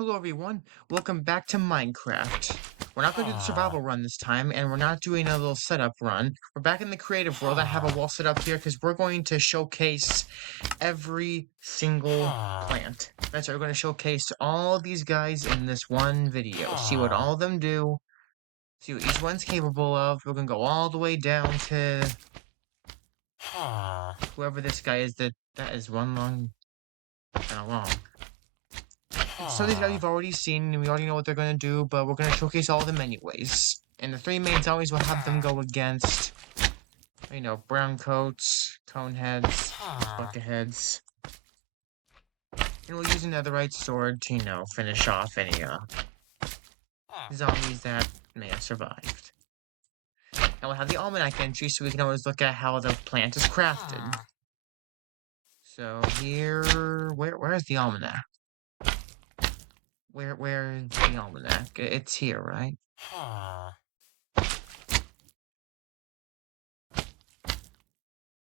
Hello everyone, welcome back to Minecraft. We're not going to do the survival run this time, and we're not doing a little setup run. We're back in the creative world. I have a wall set up here because we're going to showcase every single plant. That's right, we're going to showcase all these guys in this one video. See what all of them do, see what each one's capable of. We're going to go all the way down to whoever this guy is. That is one long, kind of long. So these guys you've already seen, and we already know what they're going to do, but we're going to showcase all of them anyways. And the three main zombies will have them go against, brown coats, cone heads, bucket heads. And we'll use a netherite sword to, finish off any, zombies that may have survived. Now we'll have the almanac entry so we can always look at how the plant is crafted. So here, where's the almanac? Where's the almanac? It's here, right?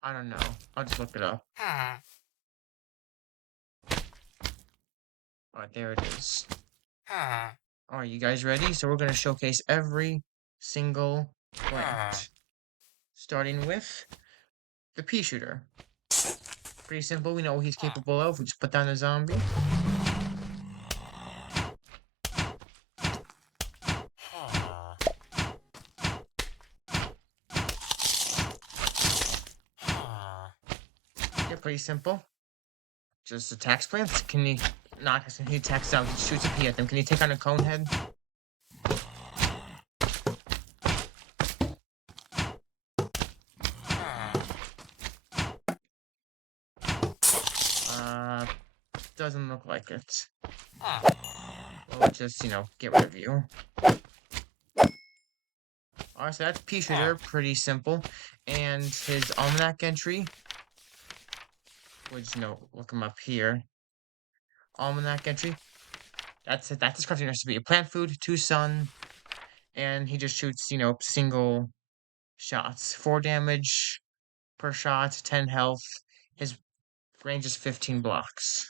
I don't know. I'll just look it up. Alright, there it is. Alright, you guys ready? So we're going to showcase every single plant. Starting with the pea shooter. Pretty simple, we know what he's capable of. We just put down a zombie. Yeah, pretty simple. Just attacks plants. Can he not? He attacks out, shoots a pea at them. Can he take on a cone head? Doesn't look like it. We'll just, get rid of you. Alright, so that's pea shooter. Pretty simple. And his almanac entry. Which, look him up here. Almanac entry. That's it. That's his crafting recipe. Plant food, 2 sun, and he just shoots, single shots. 4 damage per shot, 10 health. His range is 15 blocks.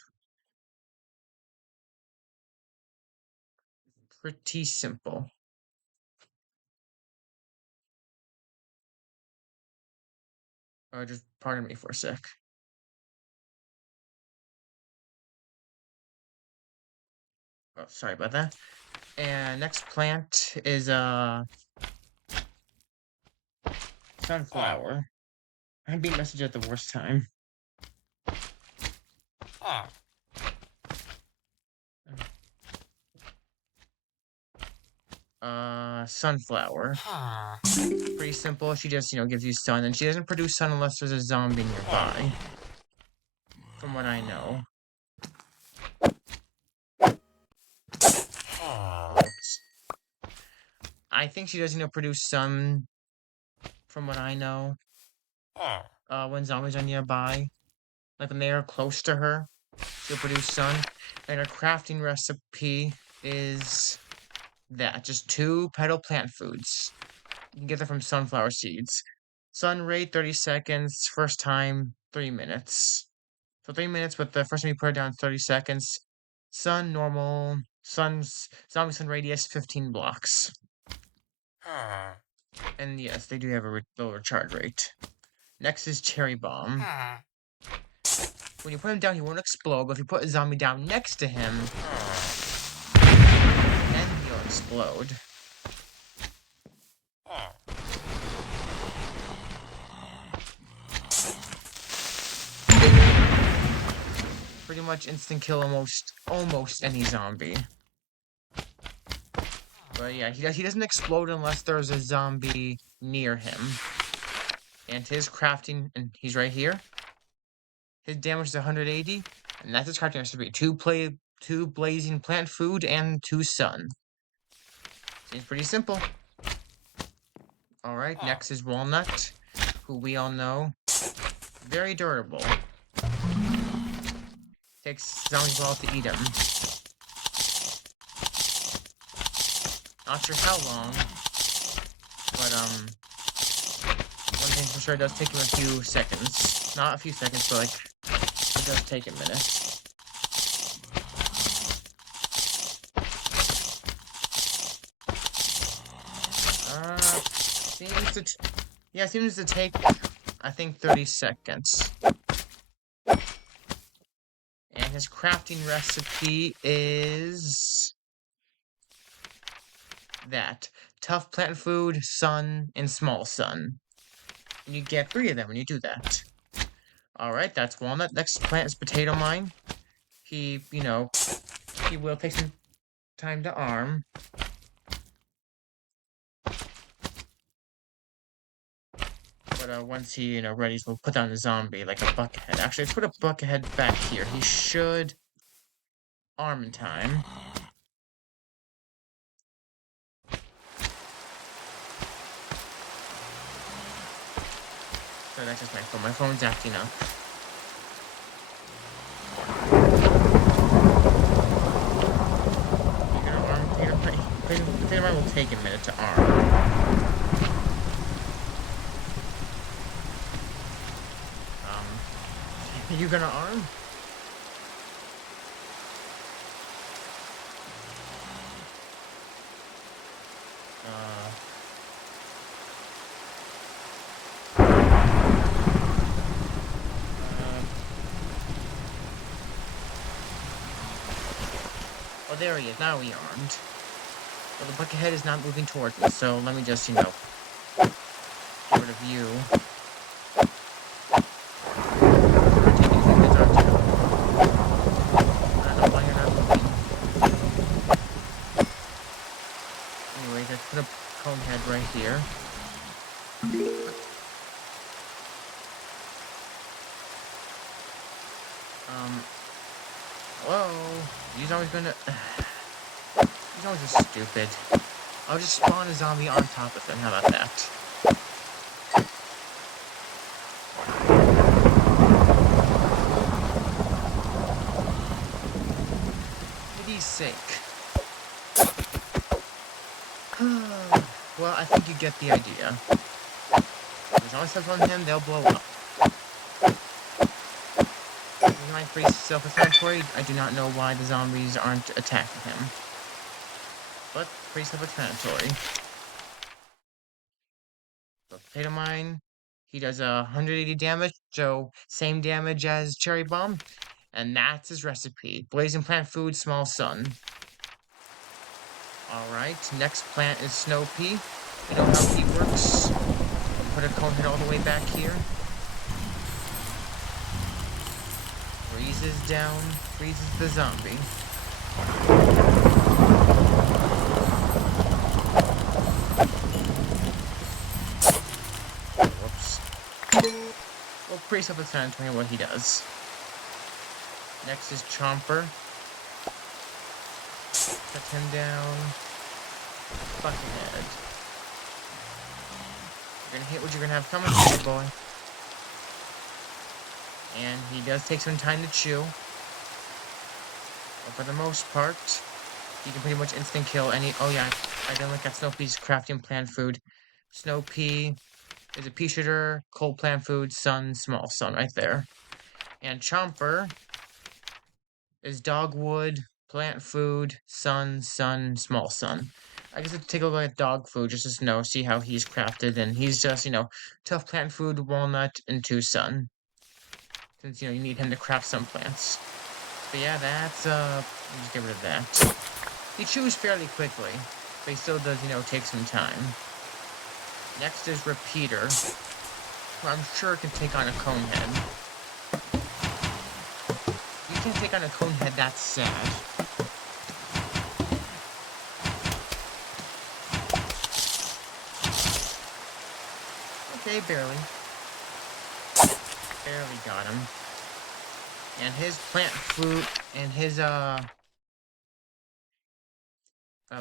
Pretty simple. Just pardon me for a sec. Oh, sorry about that. And next plant is sunflower. I'm being messaged at the worst time. Sunflower. Pretty simple. She just, gives you sun, and she doesn't produce sun unless there's a zombie nearby. From what I know. Oops. I think she does, produce sun, from what I know. When zombies are nearby. Like when they are close to her, she'll produce sun. And her crafting recipe is that. Just 2 petal plant foods. You can get them from sunflower seeds. Sun rate, 30 seconds. First time, 3 minutes. So 3 minutes, but the first time you put it down, 30 seconds. Sun, normal. Zombie sun radius, 15 blocks. And yes, they do have a low recharge rate. Next is cherry bomb. When you put him down, he won't explode, but if you put a zombie down next to him, then he'll explode. Pretty much instant kill almost any zombie. But yeah, he doesn't explode unless there's a zombie near him. And his crafting, and he's right here. His damage is 180, and that's his crafting recipe. 2 blazing plant food and 2 sun. Seems pretty simple. Alright, next is walnut, who we all know. Very durable. Takes zombies a while to eat him. Not sure how long, but one thing for sure, it does take him a few seconds. Not a few seconds, but it does take a minute. Yeah, it seems to take, I think, 30 seconds. And his crafting recipe is that. Tough plant food, sun, and small sun. And you get 3 of them when you do that. Alright, that's walnut. Next plant is potato mine. He will take some time to arm. But once he, ready, we'll put down a zombie, like a buckethead. Actually, let's put a buckethead back here. He should arm in time. So that's just my phone. My phone's acting up. You're gonna arm Potato Mine will take a minute to arm. Are you gonna arm? Oh, there he is. Now he armed. Well, the buckethead is not moving towards me, so let me just, get rid of you. Anyways, let's put a cone head right here. Hello? He's always gonna... He's always just stupid. I'll just spawn a zombie on top of him. How about that? For pity's sake. Well, I think you get the idea. As long as I on him, they'll blow up. He might pretty self-explanatory. I do not know why the zombies aren't attacking him. But pretty self-explanatory. So Potato Mine, he does 180 damage, so same damage as Cherry Bomb. And that's his recipe. Blazing plant food, small sun. Alright, next plant is Snow Pea. You know how he works. Put a cone head all the way back here. Freezes down, freezes the zombie. Whoops. Well, pretty self-explanatory what he does. Next is Chomper. Cut him down. Buckethead. You're gonna hit what you're gonna have coming to you, boy. And he does take some time to chew. But for the most part, he can pretty much instant kill any... Oh yeah, I don't look at Snow Pea's crafting plant food. Snow Pea is a pea shooter, cold plant food, sun, small sun right there. And Chomper is dogwood, plant food, sun, small sun. I guess let's take a look at dog food just to see how he's crafted. And he's just, tough plant food, walnut, and 2 sun. Since, you need him to craft some plants. But yeah, that's, just get rid of that. He chews fairly quickly, but he still does, take some time. Next is Repeater, who I'm sure can take on a cone head. You can't take on a cone head, that's sad. Okay, barely. Barely got him. And his plant food, and his,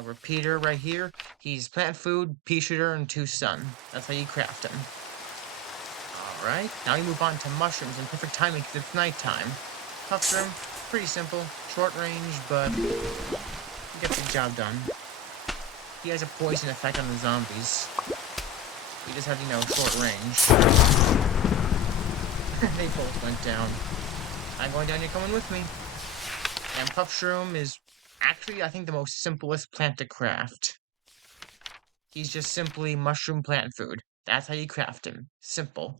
Repeater right here, he's plant food, pea shooter, and 2 sun. That's how you craft him. Alright, now you move on to mushrooms in perfect timing because it's nighttime. Mushroom, pretty simple, short range, but gets the job done. He has a poison effect on the zombies. He just has, short range. They both went down. I'm going down, you're coming with me. And Puffshroom is actually, I think, the most simplest plant to craft. He's just simply mushroom plant food. That's how you craft him. Simple.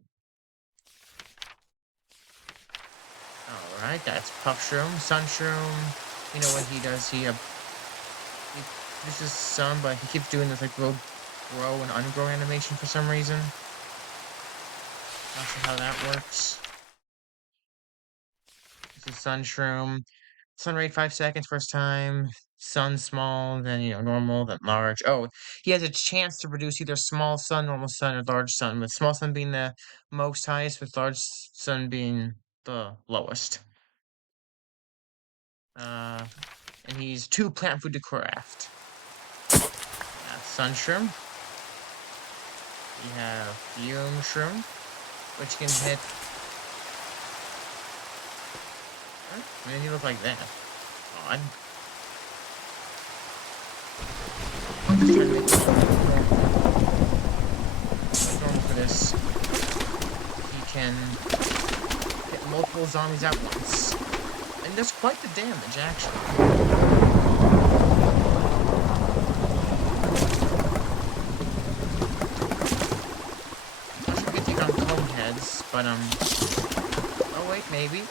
Alright, that's Puff Shroom. Sun Shroom. You know what he does? He produces some, but he keeps doing this like little grow and ungrow animation for some reason. Not sure how that works. This is Sun Shroom. Sun rate 5 seconds first time. Sun small, then normal, then large. Oh, he has a chance to produce either small sun, normal sun, or large sun, with small sun being the most highest, with large sun being the lowest. And he's 2 plant food to craft. Sun Shroom. We have Fume Shroom, which can hit. Why did he look like that? Odd. I'm just trying to make it normal for this. He can hit multiple zombies at once. And does quite the damage, actually. I'm sure we can take on cone heads, but, oh wait, maybe.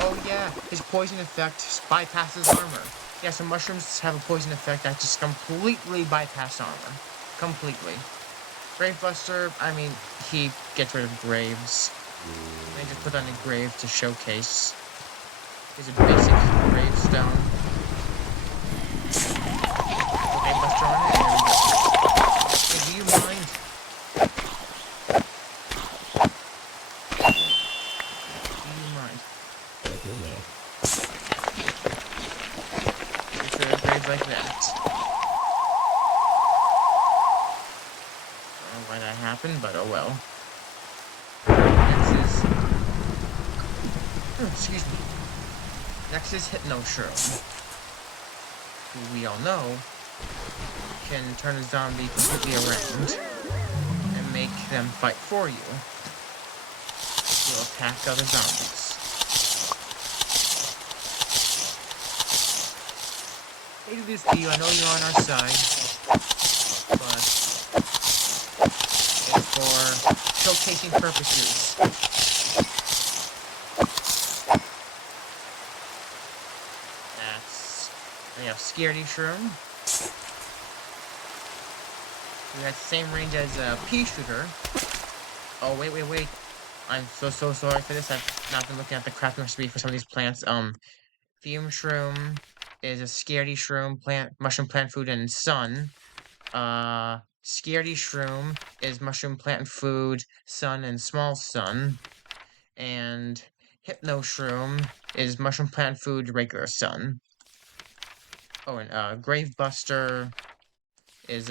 Oh yeah, his poison effect bypasses armor. Yeah, so mushrooms have a poison effect that just completely bypass armor. Completely. Gravebuster, I mean, he gets rid of graves. They just put on a grave to showcase. He's a basic gravestone. Gravebuster on it, and there we go. Hey, do you mind? Do you mind? Get rid of graves like that. I don't know why that happened, but oh well. Excuse me. Next is Hypno Shroom, who we all know can turn a zombie completely around and make them fight for you. He'll attack other zombies. I do this to you, I know you're on our side, but it's for showcasing purposes. We have Scaredy Shroom. We have the same range as a pea shooter. Oh, wait. I'm so sorry for this. I've not been looking at the crafting recipe for some of these plants. Fume Shroom is a Scaredy Shroom, mushroom plant food, and sun. Scaredy Shroom is mushroom plant food, sun, and small sun. And Hypno Shroom is mushroom plant food, regular sun. Oh, and Gravebuster is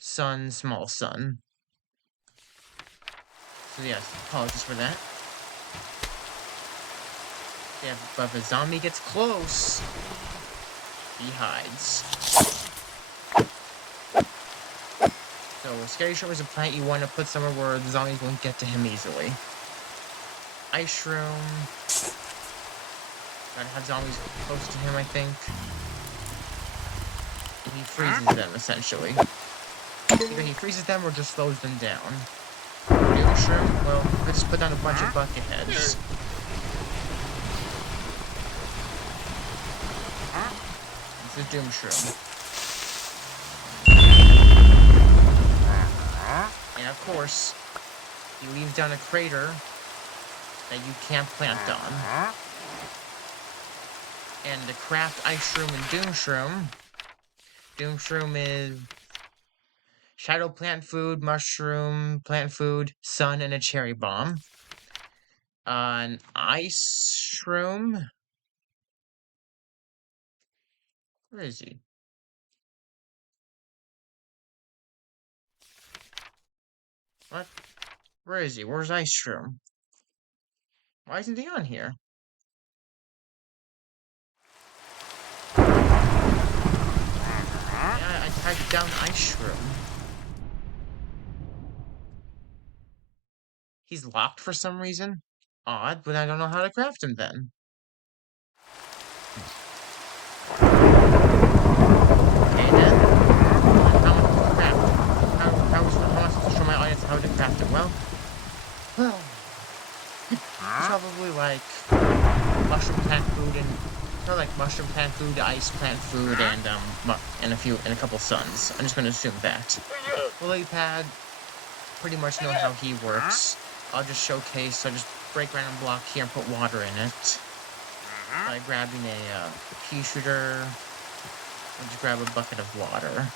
sun, small sun. So yes, apologies for that. Yeah, but if a zombie gets close, he hides. So Scary Shroom is a plant you want to put somewhere where the zombies won't get to him easily. Ice Shroom. Gotta have zombies close to him, I think. He freezes them, essentially. Either he freezes them or just slows them down. Doom Shroom? Well, I just put down a bunch of bucket heads. This is Doom Shroom. And of course, he leaves down a crater that you can't plant on. And to craft Ice Shroom and Doom Shroom is shadow plant food, mushroom plant food, sun, and a cherry bomb. An Ice Shroom. Where is he? What? Where is he? Where's Ice Shroom? Why isn't he on here? Yeah, I typed down Ice Shroom. He's locked for some reason? Odd, but I don't know how to craft him then. Okay then. How much Probably like mushroom plant food, ice plant food, and a couple suns. I'm just gonna assume that. Lily pad, pretty much know how he works. I'll just showcase. So just break random block here and put water in it by grabbing a pea shooter. And just grab a bucket of water.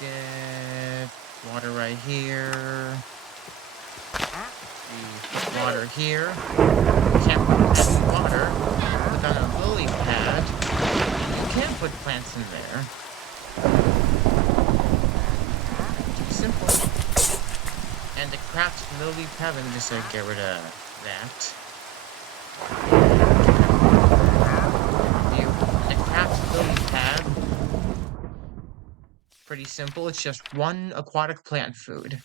Bucket, water right here. We put water here. You can't put plants in water, but on a lily pad, you can put plants in there. Too simple. And the craft lily pad, let me just get rid of that. The craft lily pad, pretty simple. It's just one aquatic plant food.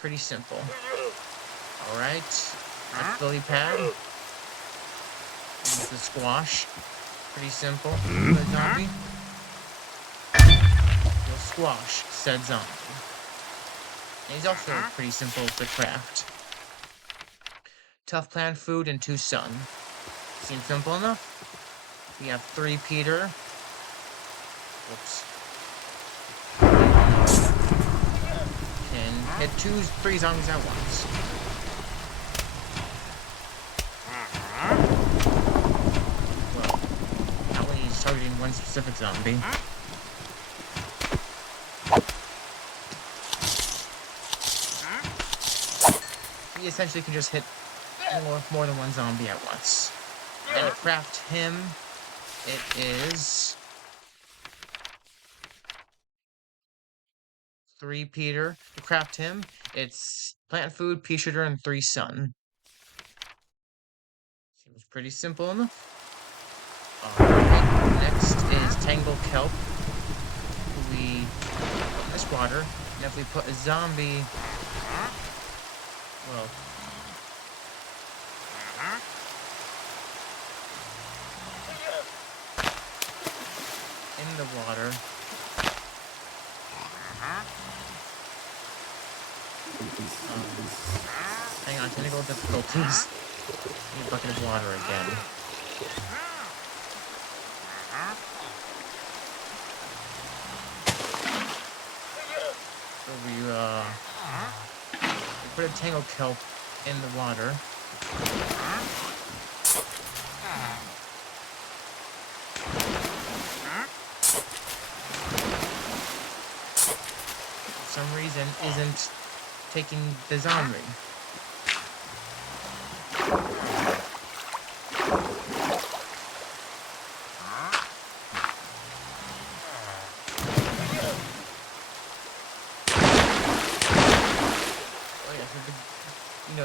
Pretty simple. Alright, that's lily pad. Use the squash. Pretty simple. The zombie. You'll squash said zombie. And he's also pretty simple to craft. Tough plant food and 2 sun. Seems simple enough. We have 3 Peter. Whoops. Can hit 3 zombies at once. Well, not when he's targeting one specific zombie. He essentially can just hit more than one zombie at once. And to craft him, it is 3 Peter. To craft him, it's plant food, pea shooter, and 3 sun. Seems pretty simple enough. Alright, next is Tangle Kelp. We put in this water, and if we put a zombie, well, in the water, hang on, technical difficulties. Need a bucket of water again. So we put a Tangle Kelp in the water. For some reason, isn't taking the zombie.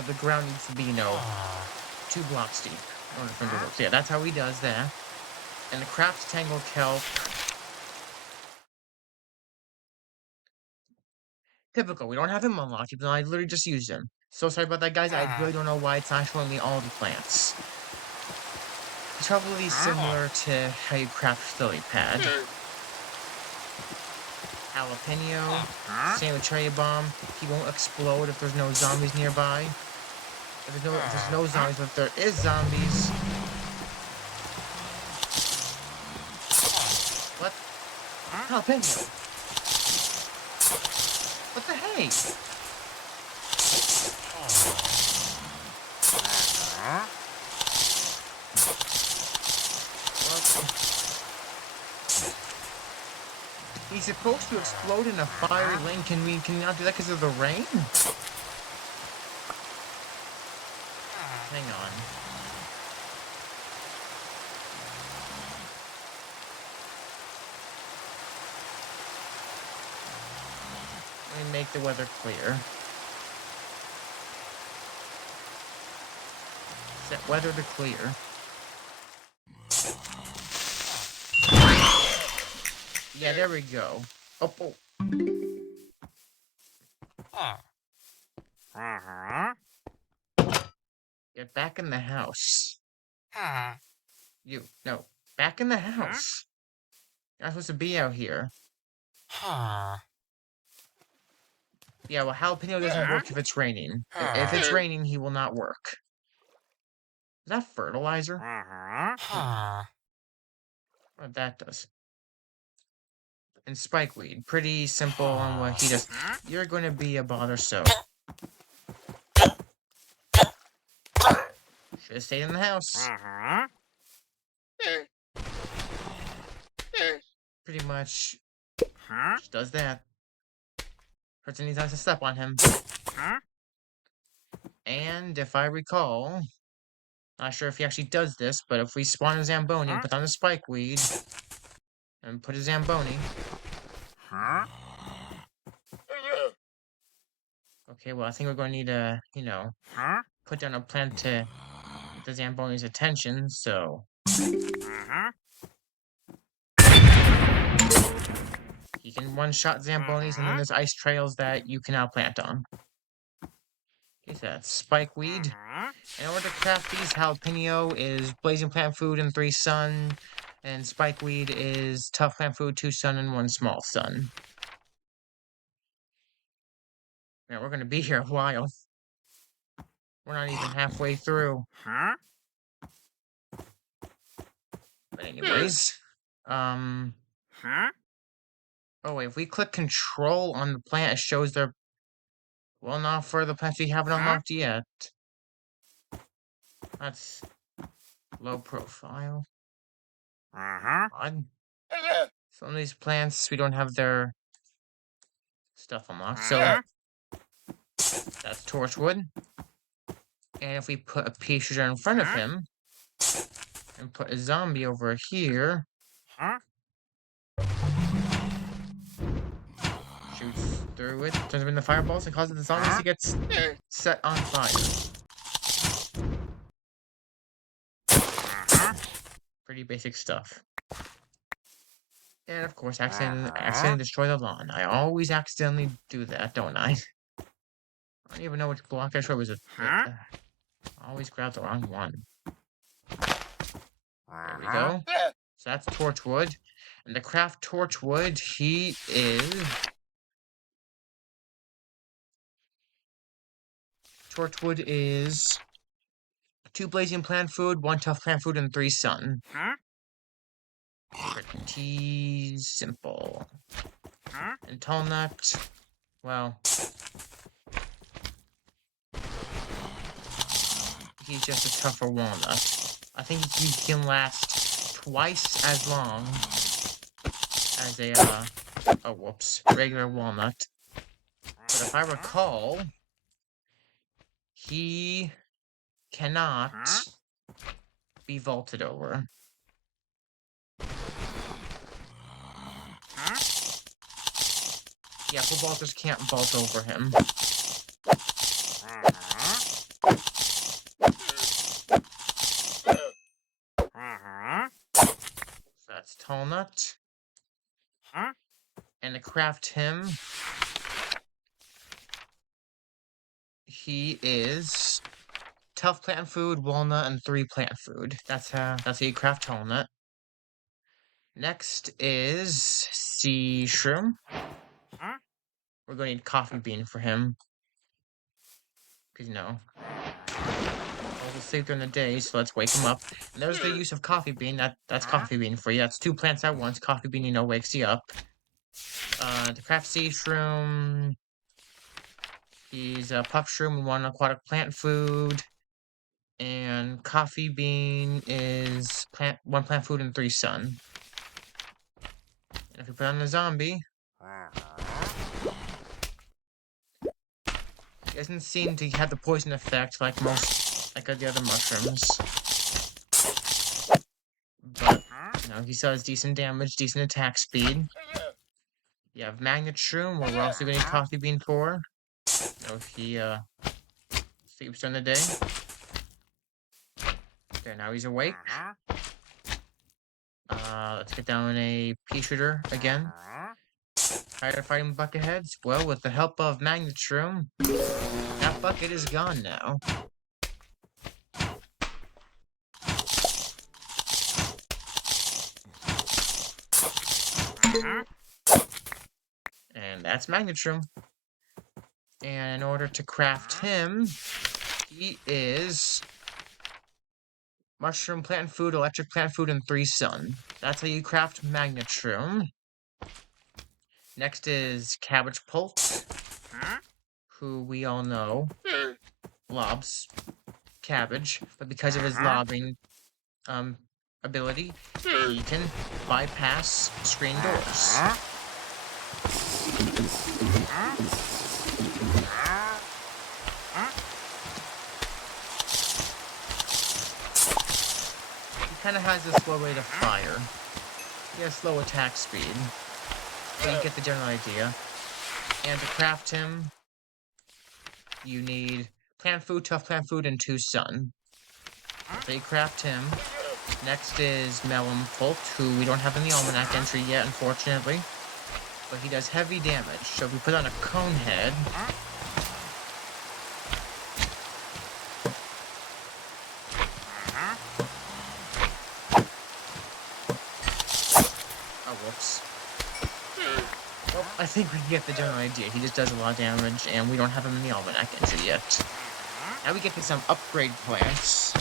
The ground needs to be, 2 blocks deep in order for him to work. So yeah, that's how he does that. And the craft Tangle Kelp. Typical. We don't have him unlocked, even though I literally just used him. So sorry about that, guys. I really don't know why it's not showing me all the plants. It's probably similar to how you craft lily pad. Jalapeno. Same with cherry bomb. He won't explode if there's no zombies nearby. If there's no zombies, but if there is zombies... What? Jalapeno! What the hey? He's supposed to explode in a fiery lane. Can we not do that because of the rain? Hang on. Let me make the weather clear. Set weather to clear. Yeah, there we go. Oh. Get back in the house. No, back in the house. You're not supposed to be out here. Yeah, well, jalapeno doesn't work if it's raining. If it's raining, he will not work. that fertilizer? What that does. And spikeweed. Pretty simple on what he does. You're going to be a bother, so. Should have stayed in the house. Pretty much just does that. Hurts any time to step on him. And if I recall, not sure if he actually does this, but if we spawn a Zamboni and put on the spikeweed and put a Zamboni. Okay, well, I think we're going to need to, put down a plan to get the Zamboni's attention, so. He can one-shot Zambonis, and then there's ice trails that you can now plant on. Okay, so that's spikeweed. In order to craft these, jalapeno is blazing plant food and 3 sun, and spikeweed is tough plant food, 2 sun, and 1 small sun. Man, we're gonna be here a while. We're not even halfway through. But anyways, oh wait, if we click control on the plant, it shows their, well, not for the plants we haven't unlocked yet. That's low profile. Odd. Some of these plants, we don't have their stuff unlocked, so that's torchwood. And if we put a pea shooter in front of him and put a zombie over here, shoots through it, turns him into fireballs, and causes the zombies to get set on fire. Pretty basic stuff. And of course, accidentally destroy the lawn. I always accidentally do that, don't I? I don't even know which block I showed was it. I always grab the wrong one. There we go. So that's torchwood. And to craft torchwood, he is... Torchwood is 2 blazing plant food, 1 tough plant food, and 3 sun. Pretty simple. And tall nut, well, he's just a tougher walnut. I think he can last twice as long as a, regular walnut. But if I recall, he cannot be vaulted over. Yeah, football just can't vault over him. So that's tall nut. And to craft him, he is tough plant food, walnut, and 3 plant food. That's how you craft tall nut. Next is sea shroom. We're going to need coffee bean for him. Because, all will sleep during the day, so let's wake him up. And there's the use of coffee bean. That's coffee bean for you. That's 2 plants at once. Coffee bean, wakes you up. To craft sea shroom, he's a puff shroom, 1 aquatic plant food. And coffee bean is 1 plant food and 3 sun. And if we put on the zombie, he doesn't seem to have the poison effect like the other mushrooms. But, he still has decent damage, decent attack speed. You have magnet shroom, where we're also going to need coffee bean for. If he sleeps during the day. There, now he's awake. Let's get down a pea shooter again. Tired of fighting bucketheads? Well, with the help of magnet shroom, that bucket is gone now. And that's magnet shroom. And in order to craft him, he is mushroom plant food, electric plant food, and 3 sun. That's how you craft magnet shroom. Next is cabbage pulp, who we all know lobs cabbage, but because of his lobbing ability, he can bypass screen doors. He kind of has a slow rate of fire. He has slow attack speed, but you get the general idea. And to craft him, you need plant food, tough plant food, and 2 sun. So you craft him. Next is Melon Pult, who we don't have in the Almanac entry yet, unfortunately. But he does heavy damage, so if we put on a cone head... Oh, whoops. Well, I think we get the general idea. He just does a lot of damage, and we don't have him in the Almanac entry yet. Now we get to some upgrade plants.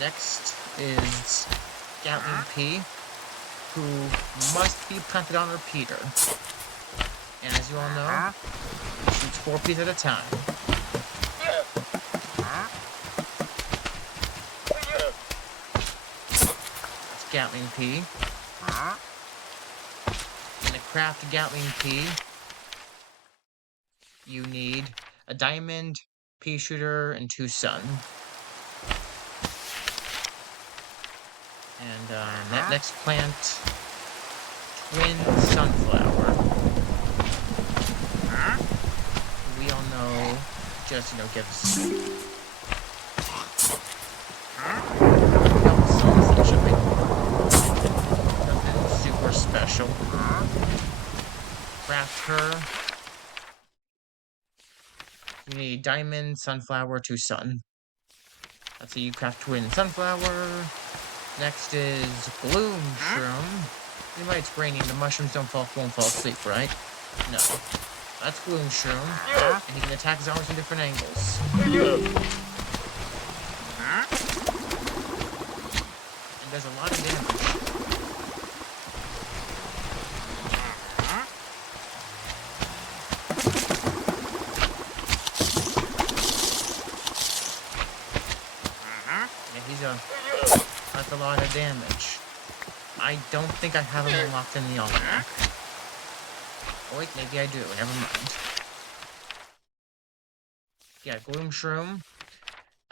Next is Gatling P, who must be planted on repeater. And as you all know, he shoots 4 Ps at a time. That's Gatling P. And to craft Gatling P, you need a diamond, pea shooter, and 2 sun. And that next plant, twin sunflower. We all know, just, gives... essentially. Nothing super special. Craft her. You need diamond, sunflower, 2 sun. That's how you craft twin sunflower. Next is bloom shroom. You might explaining the mushrooms won't fall asleep, right? No. That's bloom shroom. And he can attack zombies from different angles. And does a lot of damage. Yeah, that's a lot of damage. I don't think I have him unlocked in the Almanac. Oh wait, maybe I do. Never mind. Yeah, Gloom Shroom,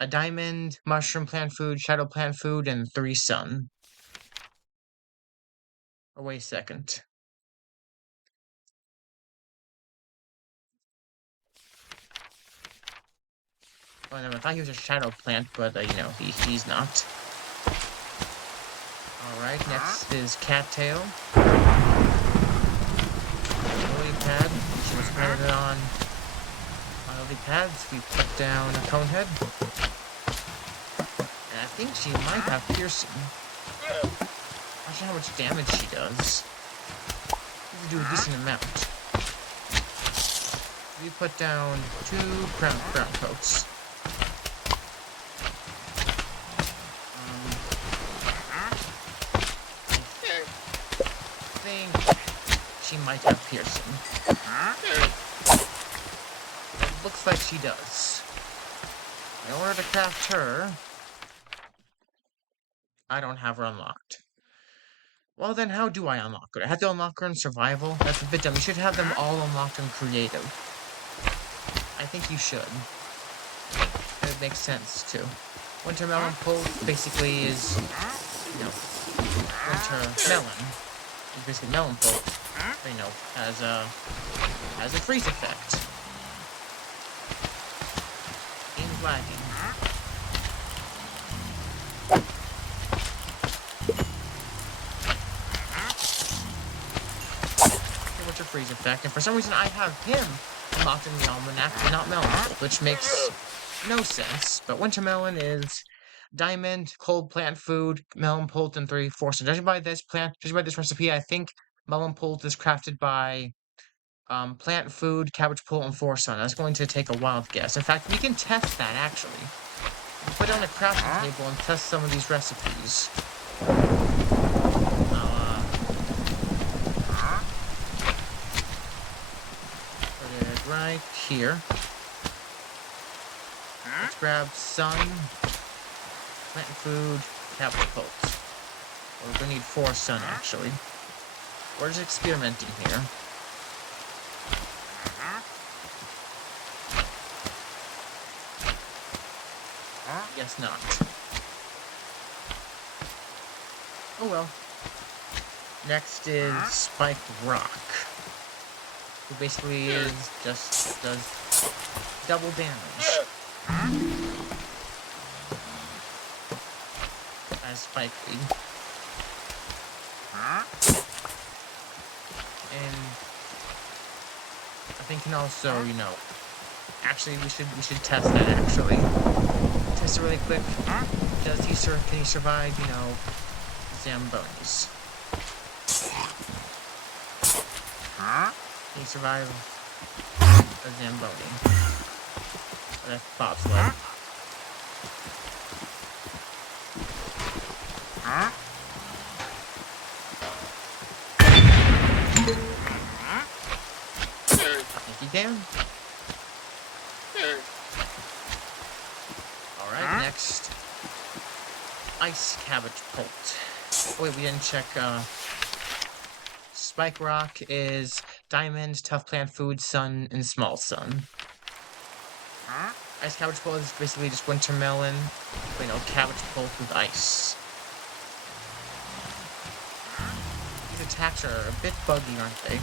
a diamond, mushroom plant food, shadow plant food, and 3 sun. Oh, wait a second. Oh, no, I thought he was a shadow plant, but, he's not. Alright, next is Cattail. Lily pad. She was planted on lily pads. We put down a cone head. And I think she might have piercing. Not sure how much damage she does. We can do a decent amount. We put down 2 brown coats. I think she might have piercing. It looks like she does. In order to craft her, I don't have her unlocked. Well then, how do I unlock her? I have to unlock her in survival? That's a bit dumb. You should have them all unlocked in creative. I think you should. It makes sense, too. Winter Melon Pole basically is, Winter Melon. It's basically Melon Pole. Has a freeze effect. Game's lagging. Winter freeze effect, and for some reason I have him unlocked in the Almanac, and not Melon Pole, which makes no sense. But Winter Melon is diamond, cold plant food, melon pult, and 3 4 sun. Judging by this recipe, I think melon pult is crafted by plant food, cabbage pult, and 4 sun. That's going to take a wild guess. In fact, we can test that actually. put it on a crafting table and test some of these recipes. I'll put it right here. Let's grab sun, plant food, capital pulse. We're gonna need 4 sun actually. We're just experimenting here. Guess not. Oh well. Next is Spike Rock, who basically just does double damage as Spike Lead. And I think can also, you know, actually we should test that actually. Test it really quick. Can he survive, you know, Zambonis? Can he survive a Zamboni? Oh, that's bobsled. I think he can. Alright, next. Ice Cabbage Pult. Oh, wait, we didn't check, Spike Rock is Diamond, Tough Plant Food, Sun, and Small Sun. Ice Cabbage Pult is basically just winter melon, but, you know, cabbage pult with ice. These attacks are a bit buggy, aren't they?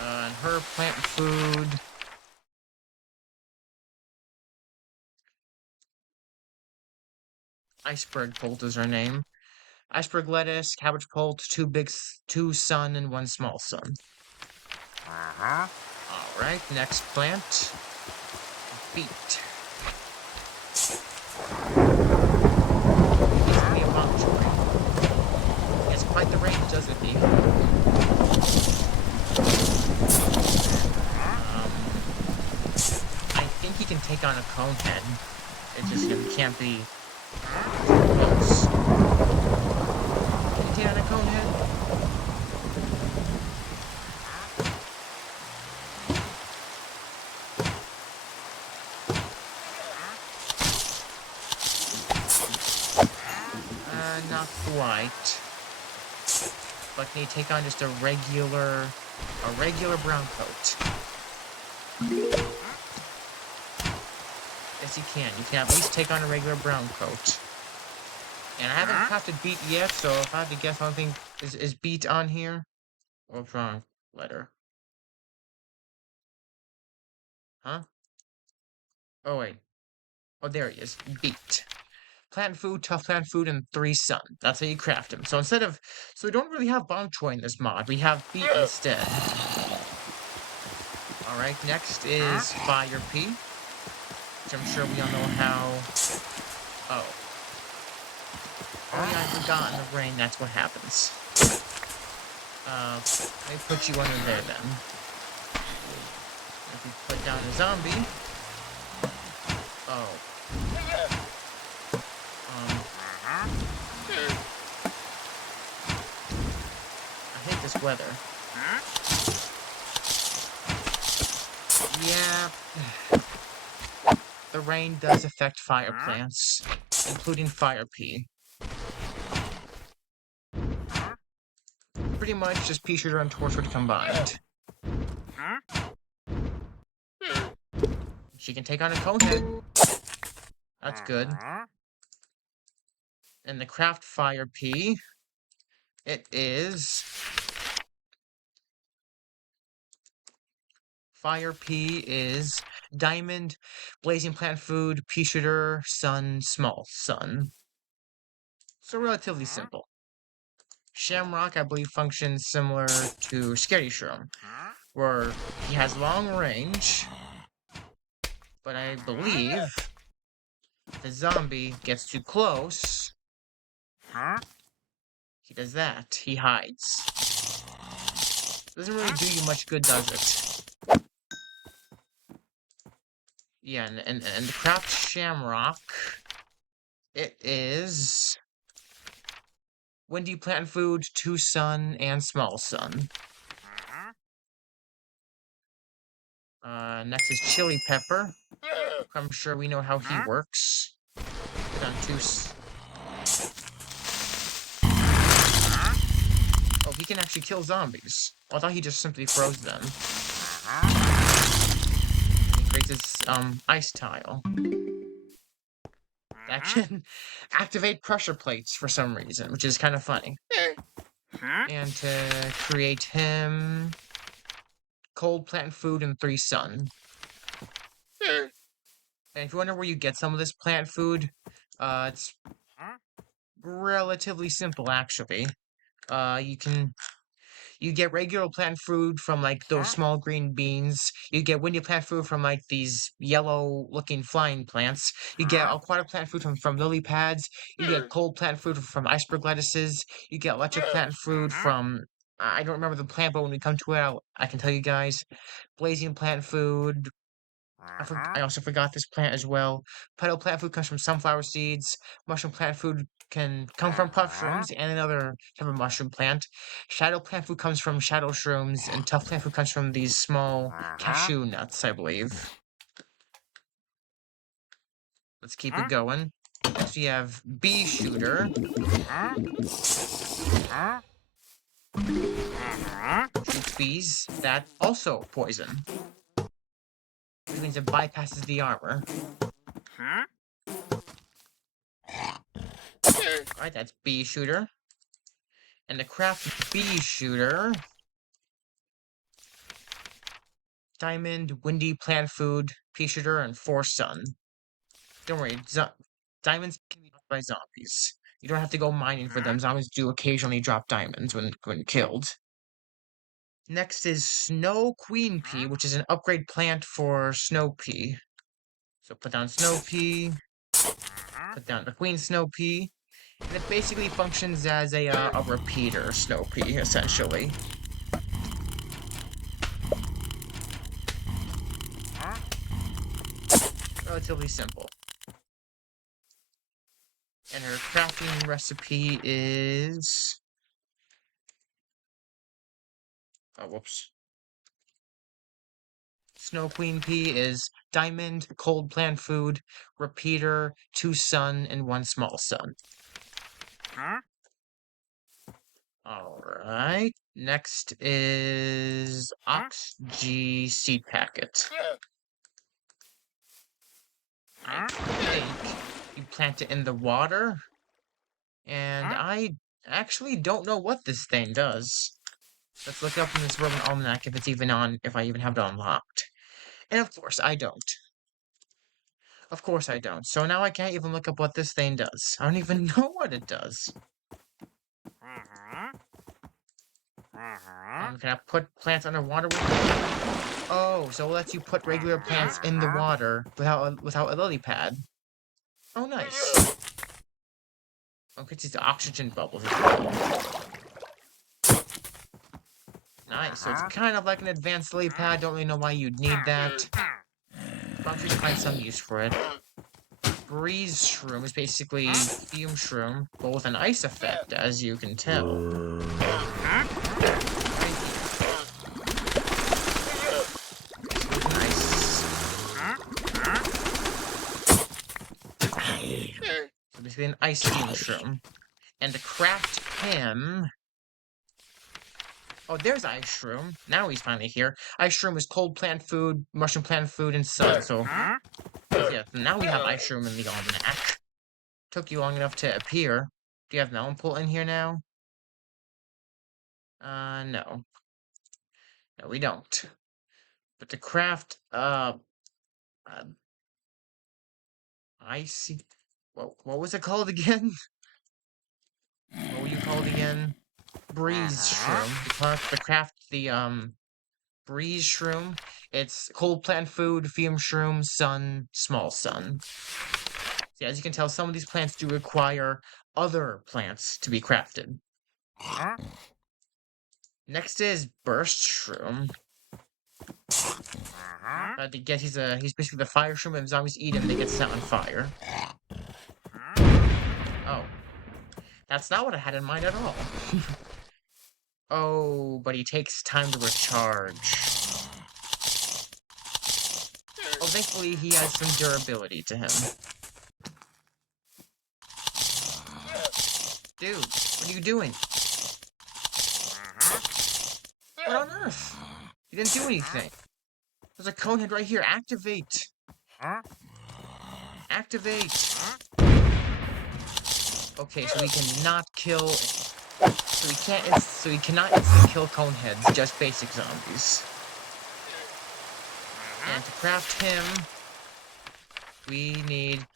And her plant food. Iceberg Pult is her name. Iceberg lettuce, cabbage pult, 2 sun, and 1 small sun. Alright, next plant. Beet. Basically a bok choy. It's quite the range, doesn't he? I think he can take on a cone head. It's just, you know, he can't be close. Can he take on a cone head? Not quite. But can he take on just a regular brown coat? Yes, he can. You can at least take on a regular brown coat. And I haven't crafted beet yet, so if I have to guess, I don't think is beet on here? Or wrong letter? Huh? Oh wait. Oh, there he is. Beet. Plant food, tough plant food, and 3 sun. That's how you craft him. So we don't really have bok choy in this mod. We have beet instead. Alright, next is Fire Pea, which I'm sure we all know how. Oh yeah, I forgot in the rain, that's what happens. Let me put you under there then. If we put down a zombie. Oh. I hate this weather. Yeah. The rain does affect fire plants, including Fire Pea. Pretty much just pea shooter and torchwood combined. She can take on a cone head. That's good. And the craft Fire Pea, it is Fire Pea is Diamond, Blazing Plant Food, Pea Shooter, Sun, Small Sun. So relatively simple. Shamrock, I believe, functions similar to Scary Shroom, where he has long range, but I believe if the zombie gets too close, he does that. He hides. Doesn't really do you much good, does it? Yeah, and the craft shamrock, it is windy plant food, 2 sun, and small sun. Next is chili pepper. I'm sure we know how he works. Put on 2 Oh, he can actually kill zombies. Oh, I thought he just simply froze them. He creates his, ice tile. That can activate pressure plates for some reason, which is kind of funny. And to create him, cold plant food and 3 sun. And if you wonder where you get some of this plant food, it's relatively simple actually. You get regular plant food from like those small green beans. You get windy plant food from like these yellow looking flying plants. You get aquatic plant food from lily pads. You get cold plant food from iceberg lettuces. You get electric plant food from I don't remember the plant, but when we come to it, I can tell you guys. Blazing plant food. I also forgot this plant as well. Petal plant food comes from sunflower seeds. Mushroom plant food can come from mushrooms and another type of mushroom plant. Shadow plant food comes from shadow shrooms, and tough plant food comes from these small cashew nuts, I believe. Let's keep it going. Next we have bee shooter. Shoots bees. That also poison. Which means it bypasses the armor. Alright, that's bee shooter. And the craft bee shooter. Diamond, windy, plant food, pea shooter, and 4 sun. Don't worry, diamonds can be dropped by zombies. You don't have to go mining for them. Zombies do occasionally drop diamonds when killed. Next is snow queen pea, which is an upgrade plant for snow pea. So put down snow pea, put down the queen snow pea, and it basically functions as a repeater snow pea, essentially. Relatively simple. And her crafting recipe is... Oh, whoops. Snow Queen Pea is diamond, cold plant food, repeater, 2 sun, and 1 small sun. Alright. Next is Ox G seed packet. I think you plant it in the water. And I actually don't know what this thing does. Let's look up in this Roman Almanac if it's even on, if I even have it unlocked. And of course, I don't. Of course I don't. So now I can't even look up what this thing does. I don't even know what it does. Can I put plants underwater with it? Oh, so it lets you put regular plants in the water without a lily pad. Oh, nice. Okay, it's the oxygen bubbles as well. Nice, so it's kind of like an advanced lily pad. Don't really know why you'd need that. But I'm sure you find some use for it. Breeze shroom is basically fume shroom, but with an ice effect, as you can tell. So basically an ice fume shroom. And to craft him... Oh, there's Ice Shroom. Now he's finally here. Ice Shroom is cold plant food, mushroom plant food, and sun. So, yeah, now we have Ice Shroom in the almanac. Took you long enough to appear. Do you have Melon Pool in here now? No. No, we don't. But to craft, icy... What was it called again? What were you called again? Breeze Shroom. To craft the, Breeze Shroom. It's cold plant food, fume shroom, sun, small sun. So as you can tell, some of these plants do require other plants to be crafted. Next is Burst Shroom. I guess he's basically the fire shroom, and if zombies eat him, they get set on fire. Oh. That's not what I had in mind at all. Oh, but he takes time to recharge. Oh, thankfully he has some durability to him. Dude, what are you doing? What on earth? You didn't do anything. There's a cone head right here. Activate. Activate. Okay, so we cannot kill. So we cannot instantly kill cone heads. Just basic zombies. And to craft him, we need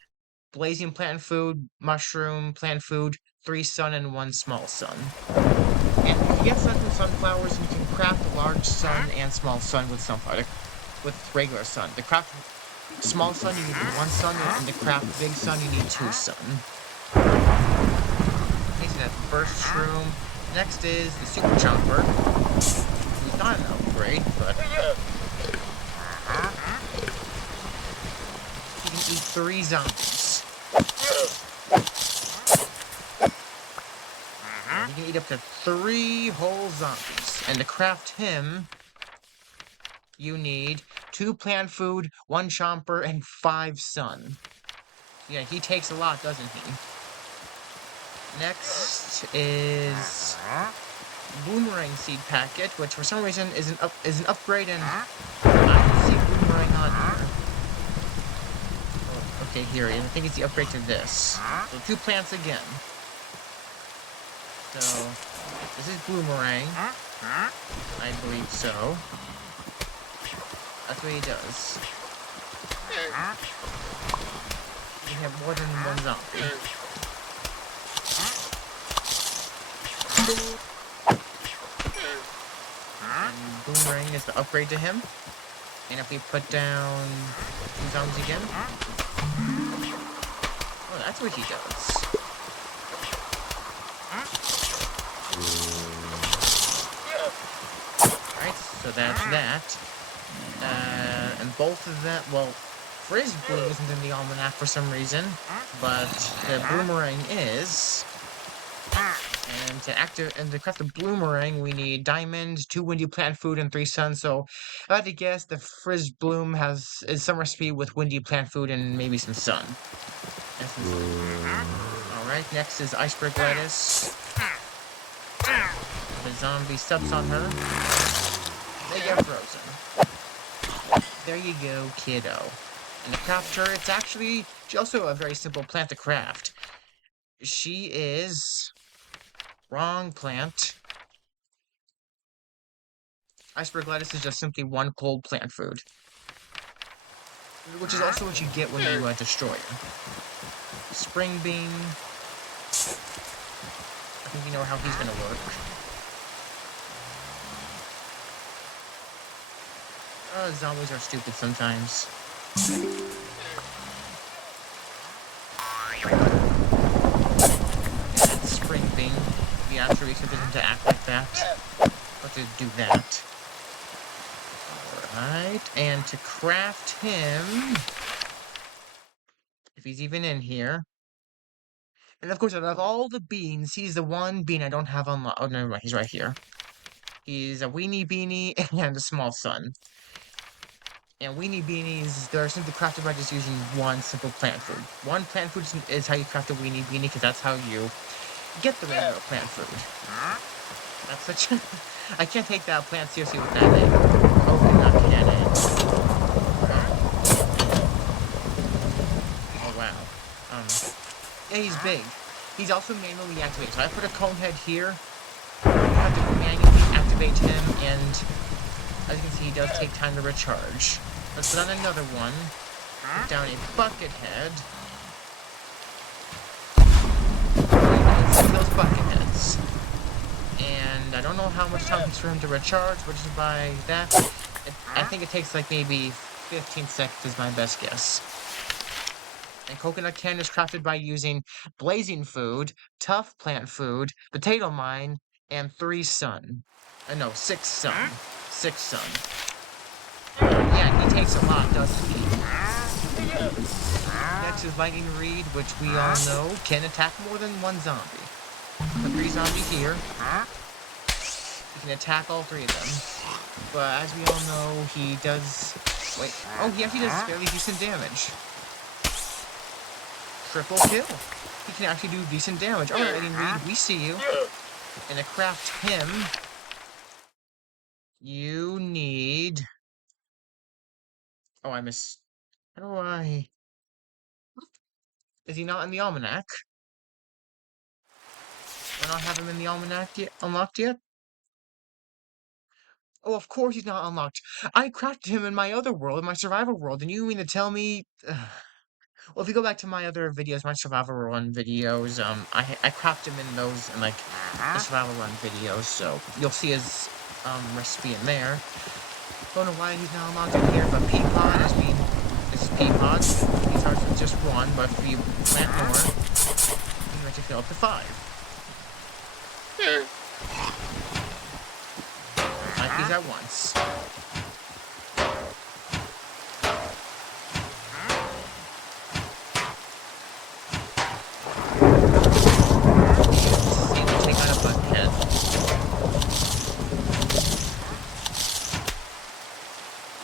blazing plant food, mushroom, plant food, 3 sun and 1 small sun. And if you get sun from sunflowers, you can craft a large sun and small sun with sunflower, with regular sun. To craft small sun, you need 1 sun, and to craft big sun, you need 2 sun. Okay, so that's the first shroom. Next is the super chomper, who's not an upgrade, but he can eat 3 zombies. He can eat up to 3 whole zombies. And to craft him, you need 2 plant food, 1 chomper, and 5 sun. Yeah, he takes a lot, doesn't he? Next is Boomerang Seed Packet, which for some reason is an upgrade, and I can see Boomerang on here. Oh, okay, here, I think it's the upgrade to this. So 2 plants again. So, this is Boomerang. I believe so. That's what he does. We have more than 1 zombie. And Boomerang is the upgrade to him. And if we put down 2 zombies again. Oh, that's what he does. Alright, so that's that. And both of them, well, Frizz Bloom isn't in the almanac for some reason, but the Boomerang is. And to craft the Boomerang, we need diamond, 2 windy plant food, and 3 sun. So if I had to guess, the Frizz Bloom is some recipe with windy plant food and maybe some sun. Alright, next is Iceberg Lettuce. The zombie steps on her. They get frozen. There you go, kiddo. And to craft her, she's also a very simple plant to craft. She is... Wrong plant. Iceberg lettuce is just simply 1 cold plant food. Which is also what you get when you destroy her. Spring bean. I think you know how he's gonna work. Zombies are stupid sometimes. That's spring bean. We actually expected him to act like that. Or to do that. Alright, and to craft him, if he's even in here. And of course, out of all the beans, he's the one bean I don't have unlocked. Oh, never mind, he's right here. He's a weenie beanie and a small sun. And weenie beanies, they're simply crafted by just using 1 simple plant food. 1 plant food is how you craft a weenie beanie, because that's how you get the regular plant food. That's such a... I can't take that plant seriously with that name. Coconut cannon. Oh, wow. Yeah, he's big. He's also manually activated. So I put a cone head here. I have to manually activate him, and as you can see, he does take time to recharge. Let's put on another one. Put down a bucket head. Let's see those bucket heads. And I don't know how much time it takes for him to recharge, but just by that, I think it takes like maybe 15 seconds is my best guess. And coconut cannon is crafted by using blazing food, tough plant food, potato mine, and 3 sun. No, 6 sun. 6 sun. Yeah, he takes a lot, doesn't he? Next is Lightning Reed, which we all know can attack more than one zombie. The 3 zombie here. He can attack all 3 of them. But as we all know, he does... Wait. Oh, he actually does fairly decent damage. Triple kill. He can actually do decent damage. Alright, Lightning Reed, we see you. And to craft him, you need... Oh, I missed... How do I... Is he not in the almanac? Do I not have him in the almanac yet, unlocked yet? Oh, of course he's not unlocked. I crafted him in my other world, in my survival world, and you mean to tell me... Well, if you go back to my other videos, my survival run videos, I crafted him in those, in, like, the survival run videos, so you'll see his, recipe in there. Don't know why he's not unlocked in here, but Peapod, this is Peapod. He starts with just 1, but if you plant more, you can actually fill up to 5. Like these at once.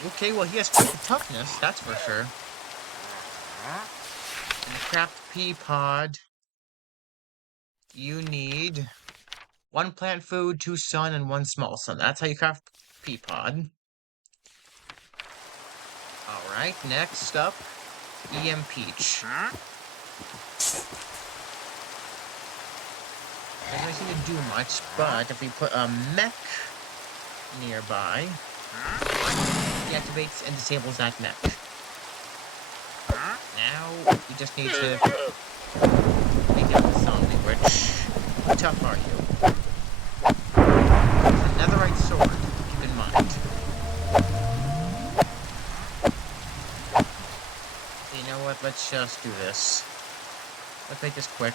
Okay, well, he has quite the toughness, that's for sure. And to craft Peapod, you need 1 plant food, 2 sun, and 1 small sun. That's how you craft Peapod. Alright, next up, EM Peach. Doesn't really seem to do much, but if we put a mech nearby, he activates and disables that mech. Now, you just need to take out the zombie, which... How tough are you? Netherite sword, keep in mind. You know what, let's just do this. Let's make this quick.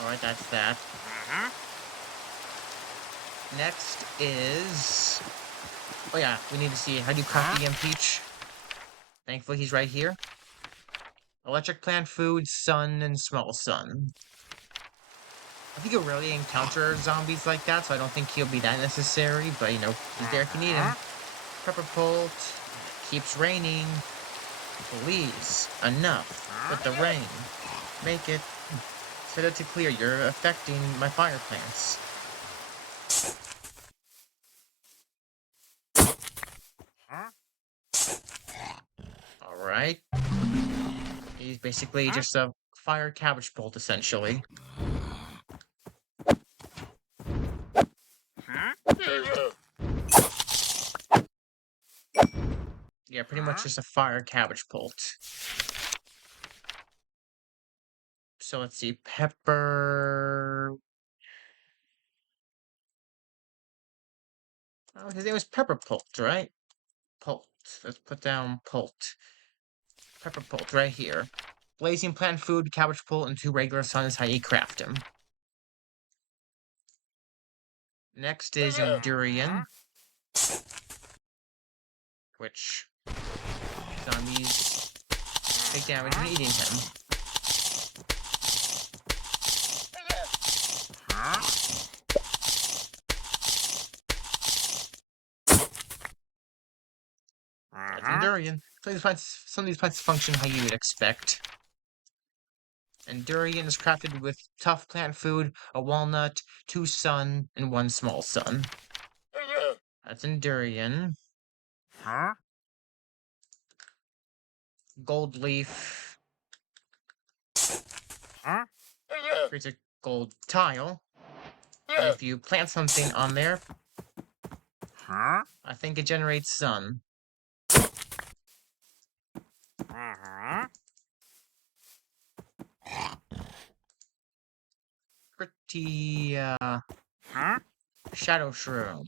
Alright, that's that. Next is... Oh yeah, we need to see how do you craft EM Peach. Thankfully, he's right here. Electric plant food, sun, and small sun. I think you'll rarely encounter zombies like that, so I don't think he'll be that necessary, but you know, he's there if you need him. Pepper Pult, keeps raining. Please, enough with the rain. Make it. Set it to clear, you're affecting my fire plants. Alright. He's basically just a fire cabbage bolt, essentially. Yeah, pretty much just a fire cabbage bolt. So let's see, Pepper... Oh, his name was Pepper Pult, right? Pult. Let's put down Pult. Pepper Pult, right here. Blazing plant food, cabbage pult, and 2 regular sun is how you craft him. Next is Durian. Which zombies take damage from eating him. That's Durian. Some of these plants function how you would expect. And Durian is crafted with tough plant food, a walnut, 2 sun, and 1 small sun. That's Durian. Gold leaf. Creates a gold tile. And if you plant something on there, I think it generates sun. Pretty, Shadow Shroom.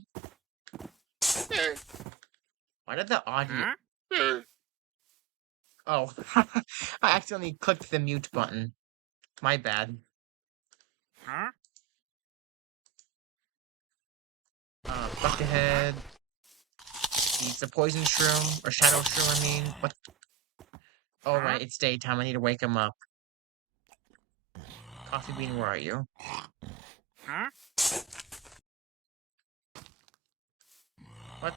Why did the audio... Oh, I accidentally clicked the mute button. My bad. Buckethead eats a poison shroom, or shadow shroom, I mean. What? Oh, right, it's daytime. I need to wake him up. Coffee Bean, where are you? What?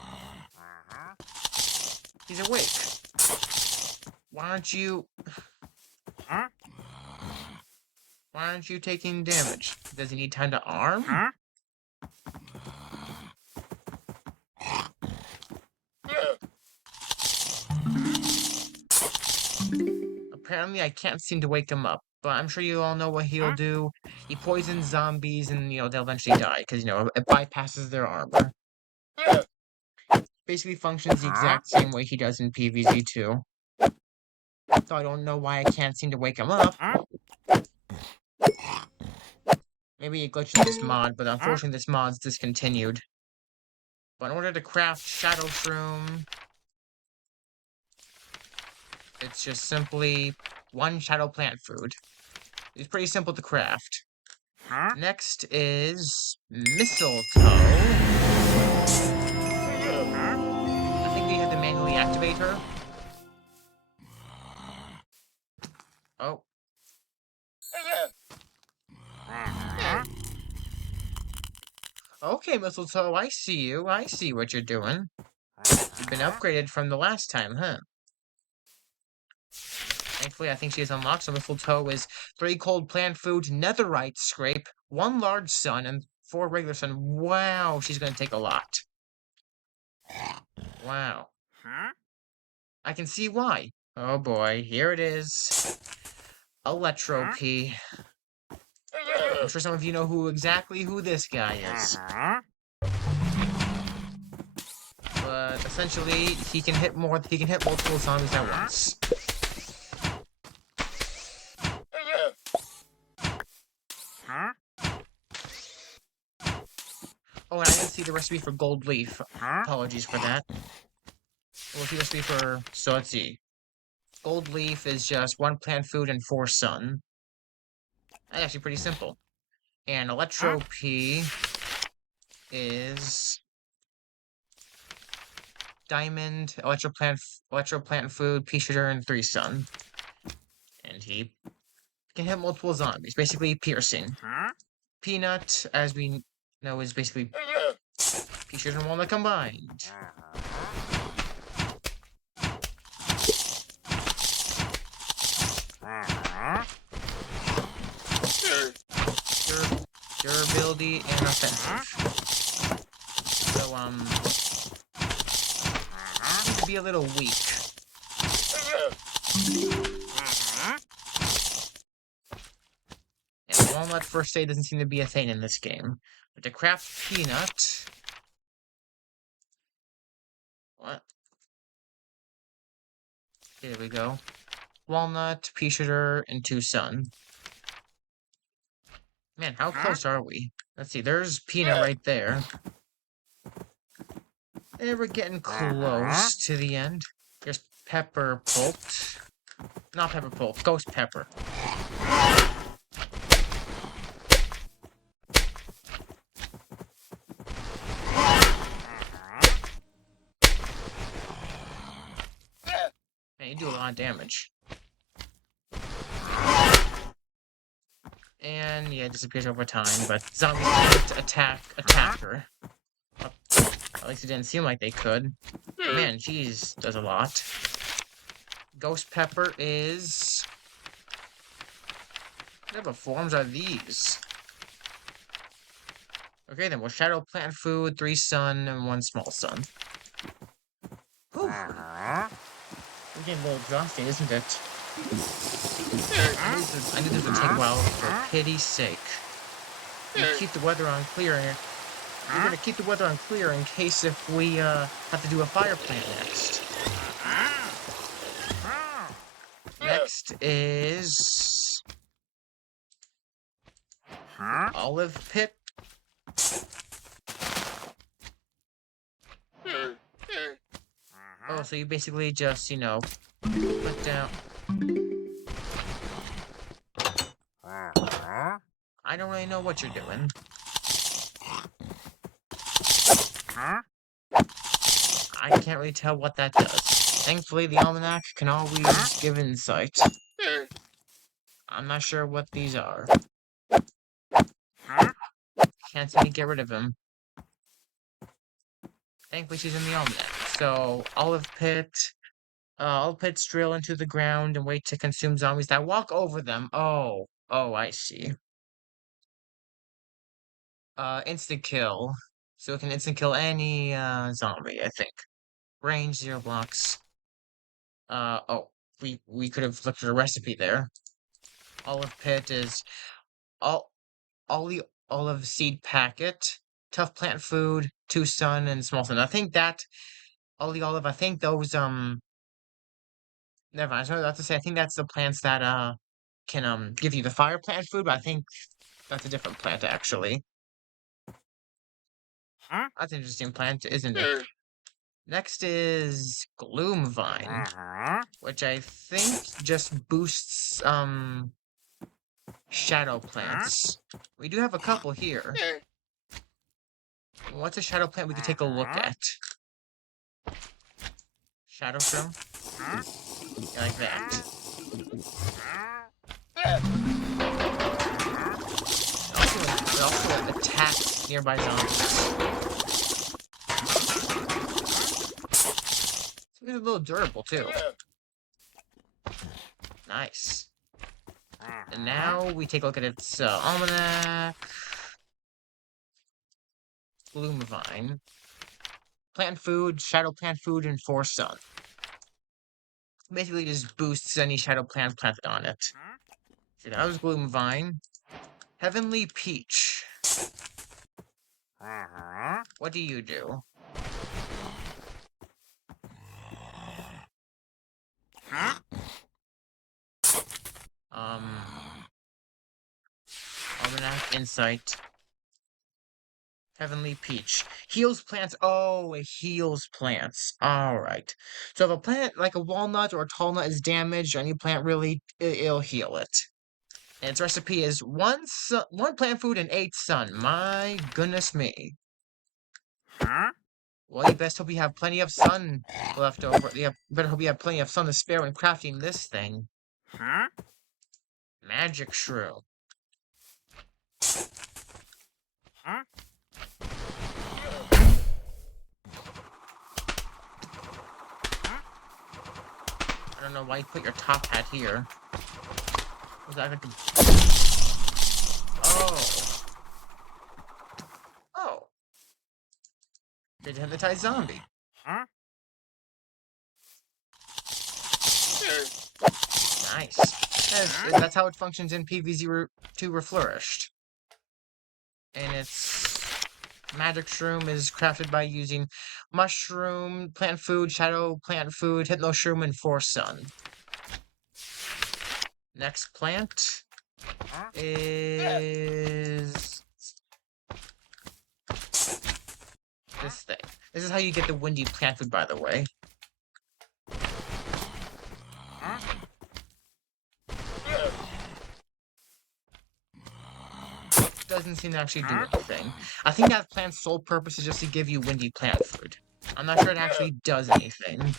He's awake. Why aren't you... Why aren't you taking damage? Does he need time to arm? Apparently, I can't seem to wake him up, but I'm sure you all know what he'll do. He poisons zombies, and, they'll eventually die, because, it bypasses their armor. Basically functions the exact same way he does in PVZ 2. So I don't know why I can't seem to wake him up. Maybe a glitch in this mod, but unfortunately this mod's discontinued. But in order to craft Shadow Shroom, it's just simply one Shadow Plant food. It's pretty simple to craft. Next is Mistletoe. I think we have to manually activate her. Oh. Okay, Mistletoe, I see you. I see what you're doing. You've been upgraded from the last time, huh? Thankfully, I think she has unlocked. So Mistletoe is 3 cold plant foods, netherite scrape, 1 large sun, and 4 regular sun. Wow, she's gonna take a lot. Wow. I can see why. Oh boy, here it is. Electro P. I'm sure some of you know exactly who this guy is. But essentially, he can hit multiple zombies at once. Oh, and I didn't see the recipe for gold leaf. Apologies for that. We'll see the recipe for... So let's see. Gold leaf is just 1 plant food and 4 sun. That's actually pretty simple. And Electro P is... Diamond, Electro plant food, pea shooter, and 3 sun. And he can hit multiple zombies, basically piercing. Peanut, as we know, is basically pea shooter and walnut combined. Durability and offensive. So, seems to be a little weak. And walnut first aid doesn't seem to be a thing in this game. But to craft peanut... What? Okay, there we go. Walnut, pea shooter, and 2 sun. Man, how close are we? Let's see, there's peanut right there. And we're getting close to the end. Here's pepper pulped. Not pepper pulped, ghost pepper. Man, you do a lot of damage. And yeah, it disappears over time, but zombies can't attack her. Well, at least it didn't seem like they could. Man, cheese does a lot. Ghost pepper is... What type of forms are these? Okay, then we'll shadow plant food, 3 sun, and 1 small sun. Whew. We're getting a little exhausting, isn't it? I knew this would take a while, for pity's sake. Keep the weather on clear. We're gonna keep the weather on clear in case if we have to do a fire plant next. Next is olive pit. Oh, so you basically just, Put down. I don't really know what you're doing. I can't really tell what that does. Thankfully, the almanac can always give insight. I'm not sure what these are. Can't seem to get rid of him. Thankfully, she's in the almanac. So, olive pits drill into the ground and wait to consume zombies that walk over them. Oh, I see. Instant kill. So it can instant kill any, zombie, I think. Range 0 blocks. Oh, we could have looked at a recipe there. Olive pit is all the olive seed packet, tough plant food, 2 sun, and small sun. I think that all the olive, I think those never mind. I was about to say I think that's the plants that can give you the fire plant food, but I think that's a different plant actually. That's an interesting plant, isn't it? Next is Gloom Vine, which I think just boosts shadow plants. We do have a couple here. What's a shadow plant we could take a look at? Shadow shroom? Yeah, like that. It also attacks nearby zombies. It's a little durable too. Nice. And now we take a look at its almanac. Gloom Vine. Plant food, shadow plant food, and 4 sun. Basically just boosts any shadow plant planted on it. So that was Gloom Vine. Heavenly Peach. What do you do? Almanac, Insight. Heavenly Peach. Heals plants. Oh, it heals plants. Alright. So if a plant, like a walnut or a tall nut, is damaged, or any plant really, it'll heal it. And its recipe is 1 plant food and 8 sun. My goodness me. Well, you best hope you have plenty of sun left over. You better hope you have plenty of sun to spare when crafting this thing. Magic shroom. I don't know why you put your top hat here. Was that like a... Oh. Did hypnotize zombie. Nice. That's how it functions in PVZ 2 Reflourished. And its magic shroom is crafted by using mushroom, plant food, shadow plant food, hypno shroom, and 4 sun. Next plant is this thing. This is how you get the windy plant food, by the way. Doesn't seem to actually do anything. I think that plant's sole purpose is just to give you windy plant food. I'm not sure it actually does anything.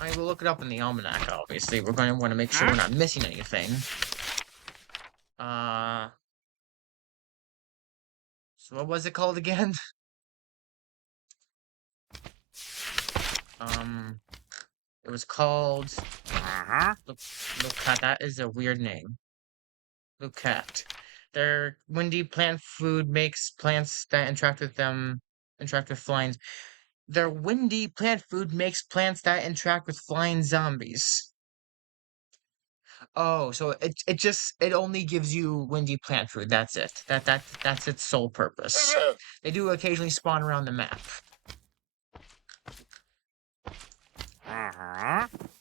I will look it up in the almanac, obviously. We're going to want to make sure we're not missing anything. So what was it called again? It was called... Lucat, that is a weird name. Lucat. Their windy plant food makes plants that interact with flying. Their windy plant food makes plants that interact with flying zombies. Oh, so it only gives you windy plant food. That's it. That's its sole purpose. They do occasionally spawn around the map.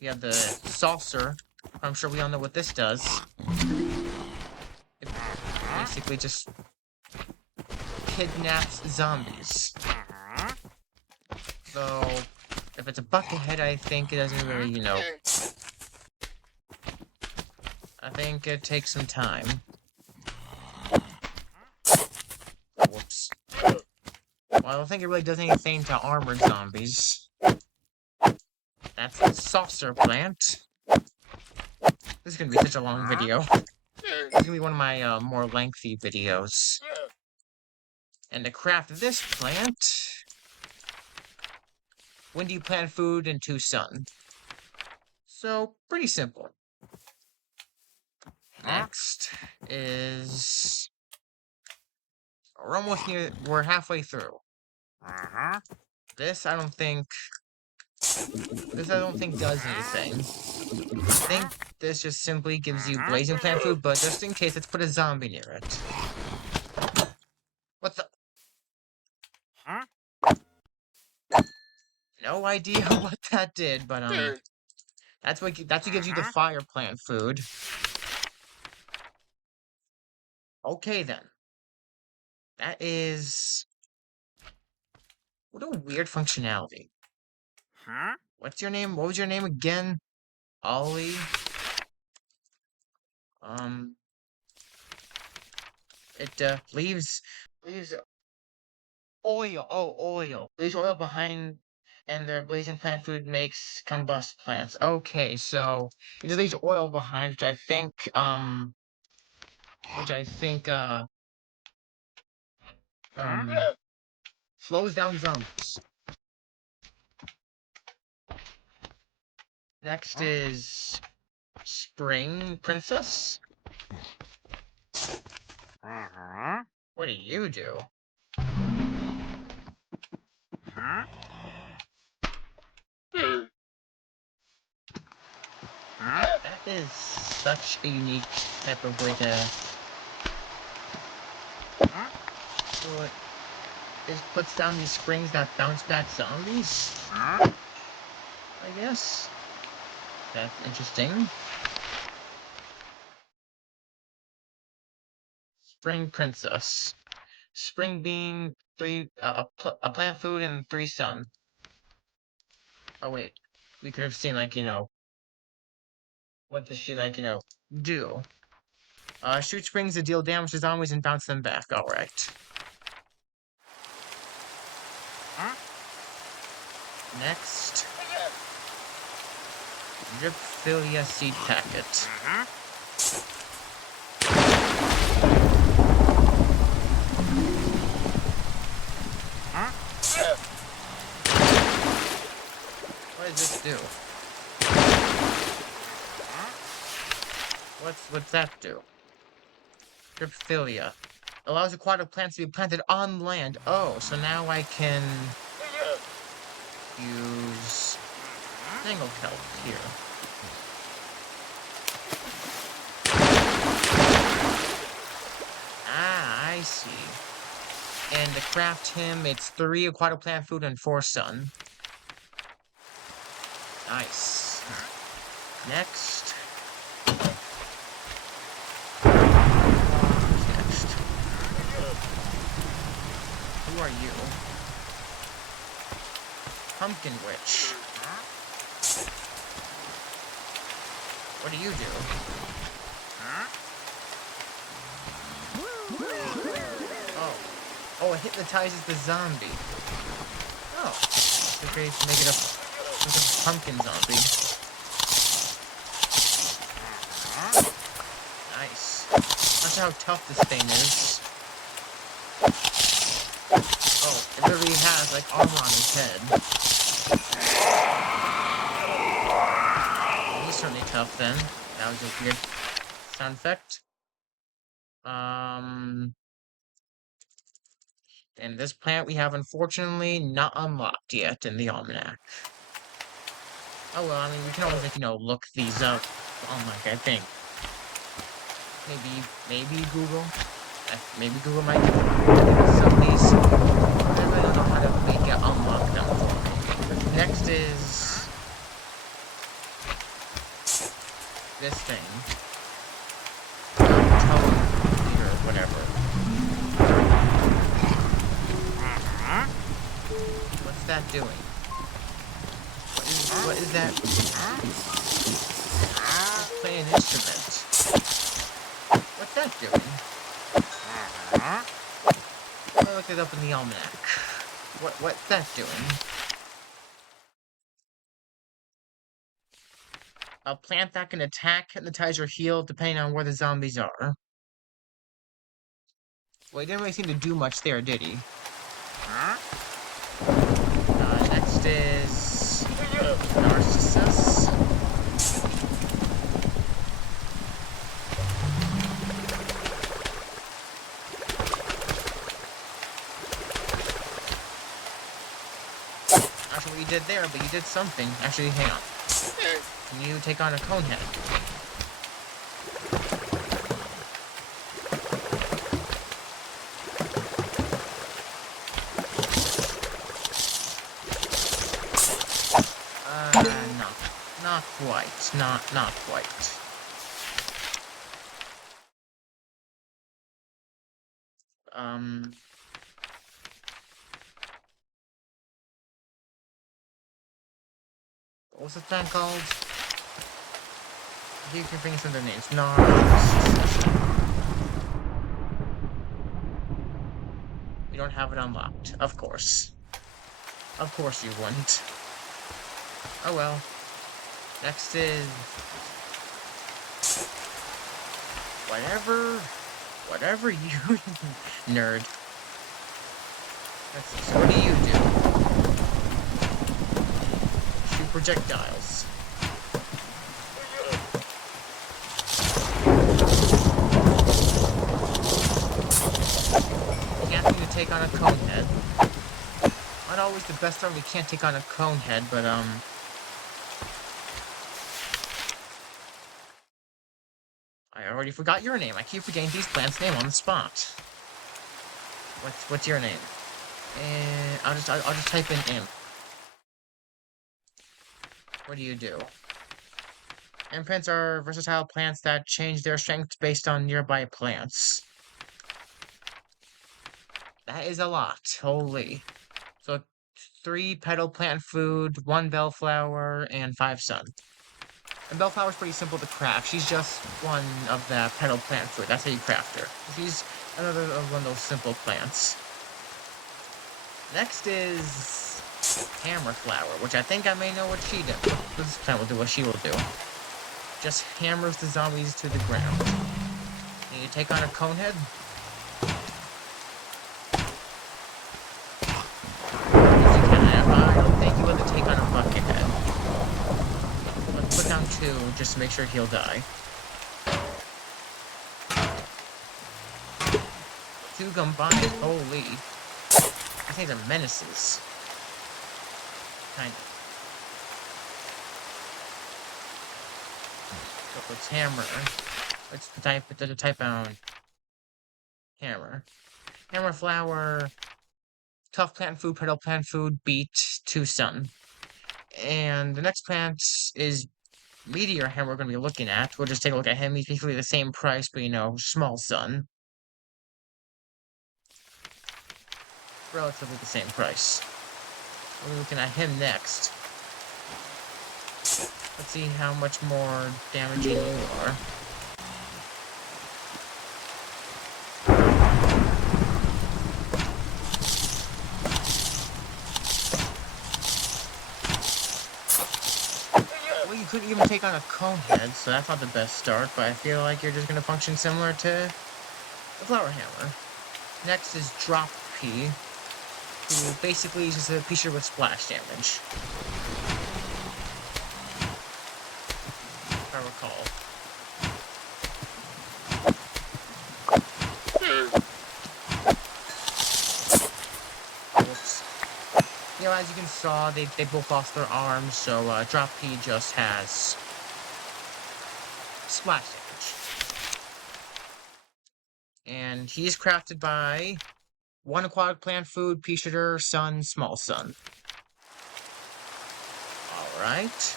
We have the saucer. I'm sure we all know what this does. It basically just kidnaps zombies. So If it's a buckethead, I think it doesn't really, I think it takes some time. Whoops. Well, I don't think it really does anything to armored zombies. That's the saucer plant. This is gonna be such a long video. This is gonna be one of my more lengthy videos. And to craft this plant, when do you plant food into sun? So, pretty simple. Next is... We're almost near... We're halfway through. This, I don't think does anything. I think this just simply gives you blazing plant food, but just in case, let's put a zombie near it. What the... No idea what that did, but, that's what gives you the fire plant food. Okay, then. That is... What a weird functionality. What's your name? What was your name again? Ollie? It, leaves oil. Oh, oil. Leaves oil behind, and their blazing plant food makes combust plants. Okay, so it leaves oil behind, which I think, slows down zombies. Next is Spring Princess. What do you do? That is such a unique type of way to... So it puts down these springs that bounce back zombies? I guess. That's interesting. Spring Princess. Spring being a plant food and 3 sun. Oh wait, we could have seen, like, what does she, like, do? Shoot springs to deal damage to zombies and bounce them back. Alright. Next. Dripfilia seed packet. What does this do? What's that do? Dripfilia. Allows aquatic plants to be planted on land. Oh, so now I can use tangle kelp here. Ah, I see. And to craft him, it's 3 aquatic plant food and 4 sun. Nice. Next. Who's next? Who are you? Pumpkin Witch. What do you do? Oh, it hypnotizes the zombie. Oh. Okay, to make it a pumpkin zombie. Nice. Not sure how tough this thing is. Oh, it literally has, like, armor on his head. He's certainly tough, then. That was a weird sound effect. And this plant we have, unfortunately, not unlocked yet in the almanac. Oh well, I mean, we can always, like, look these up on, like, I think, maybe Google. Maybe Google might do some of these. I really don't know how to make it unlock them for me. Next is this thing. Telemeter or whatever. What's that doing? What is that? Just play an instrument. What's that doing? Let me look it up in the almanac. What's that doing? A plant that can attack, hypnotize, or heal depending on where the zombies are. Well, he didn't really seem to do much there, did he? Next is Narcissus. Not sure what you did there, but you did something. Actually, hang on. Can you take on a conehead? No. Not quite. Not quite. What was the thing called? You can bring some of their names. Narcissus. You don't have it unlocked. Of course. Of course you wouldn't. Oh well. Next is... Whatever you... Nerd. Let's see, so what do you do? Shoot projectiles. Can't seem to take on a conehead. Not always the best time we can't take on a conehead, but I already forgot your name. I keep forgetting these plants' name on the spot. What's your name? And I'll just type in imp. What do you do? Imprints are versatile plants that change their strength based on nearby plants. That is a lot. Holy. So 3 petal plant food, 1 bellflower, and 5 sun. And bellflower's pretty simple to craft. She's just one of the petal plant food. That's how you craft her. She's another one of those simple plants. Next is hammer flower, which I think I may know what she does. This plant will do what she will do. Just hammers the zombies to the ground. And you take on a conehead. I don't think you want to take on a buckethead. Let's put down 2 just to make sure he'll die. 2 combined, holy. These things are menaces. Kind of. So it's hammer. Let's type on hammer. Hammer flower. Tough plant food, petal plant food, beet, 2 sun. And the next plant is meteor hammer we're going to be looking at. We'll just take a look at him. He's basically the same price, but you know, small sun. Relatively the same price. We'll be looking at him next. Let's see how much more damaging you are. Well, you couldn't even take on a conehead, so that's not the best start, but I feel like you're just going to function similar to the flower hammer. Next is Drop P, who basically uses a creature with splash damage. If I recall. Whoops. You know, as you can saw, they both lost their arms, so Drop P just has splash damage. And he's crafted by 1 aquatic plant food, pea shooter, sun, small sun. Alright.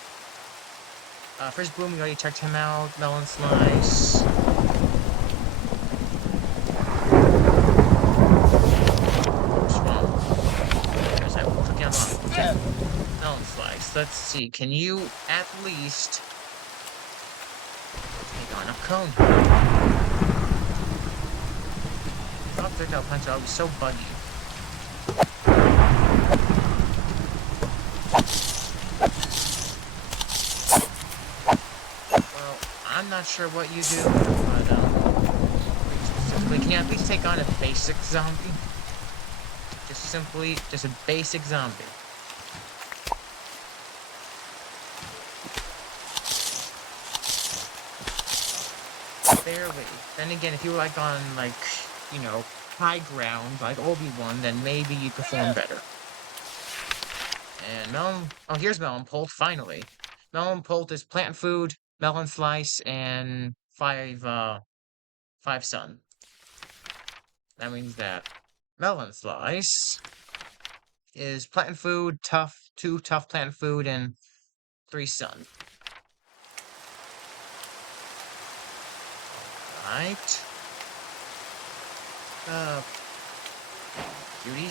First Bloom, we already checked him out. Melon Slice. What's wrong? I took him off. Melon Slice. let's see. Can you at least take on a cone? Oh, projectile punch. Oh, so buggy. Well, I'm not sure what you do, but simply, can you at least take on a basic zombie? Just a basic zombie. Barely. Then again, if you were like on high ground, like Obi-Wan, then maybe you'd perform better. And here's Melon Pult, finally. Melon Pult is plant food, melon slice, and five sun. That means that melon slice is plant food, two tough plant food, and 3 sun. Alright. Beauty?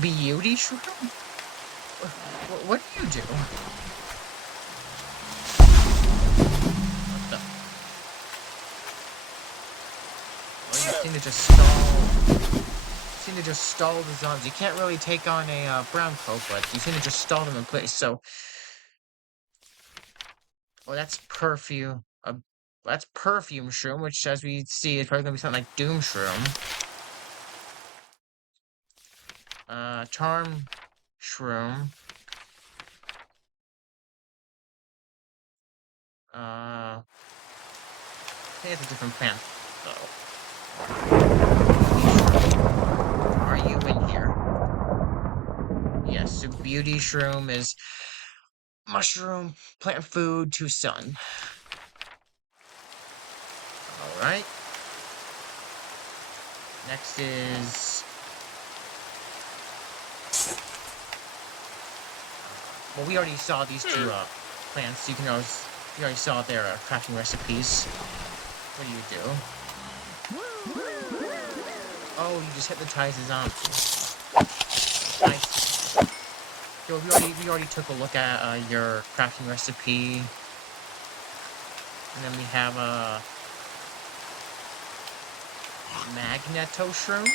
Beauty shroom? What do you do? What the? Well, you seem to just stall the zombies. You can't really take on a brown coat, but you seem to just stall them in place. So, well, that's perfume. That's perfume shroom, which, as we see, is probably gonna be something like doom shroom. Charm shroom. I think it's a different plant, though. Are you in here? Yes, so beauty shroom is mushroom, plant food, 2 sun. Alright. Next is... well, we already saw these 2 plants. You already saw their crafting recipes. What do you do? Oh, you just hypnotize the zombie. Nice. So we already took a look at your crafting recipe. And then we have a Magneto shroom. He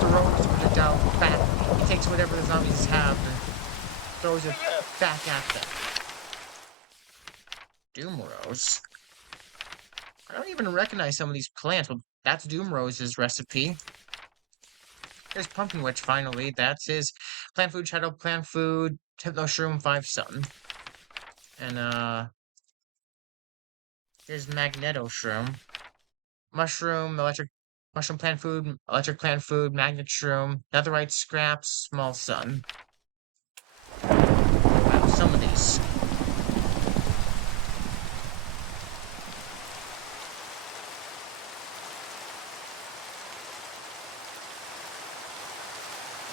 throws projectile back. He takes whatever the zombies have and throws it back at them. Doom Rose. I don't even recognize some of these plants. Well, that's Doom Rose's recipe. There's Pumpkin Witch, finally. That's his plant food, shadow plant food, hypno shroom, 5 sun. And, here's Magneto shroom. Mushroom plant food, electric plant food, magnet shroom, netherite scraps, small sun. Wow, some of these.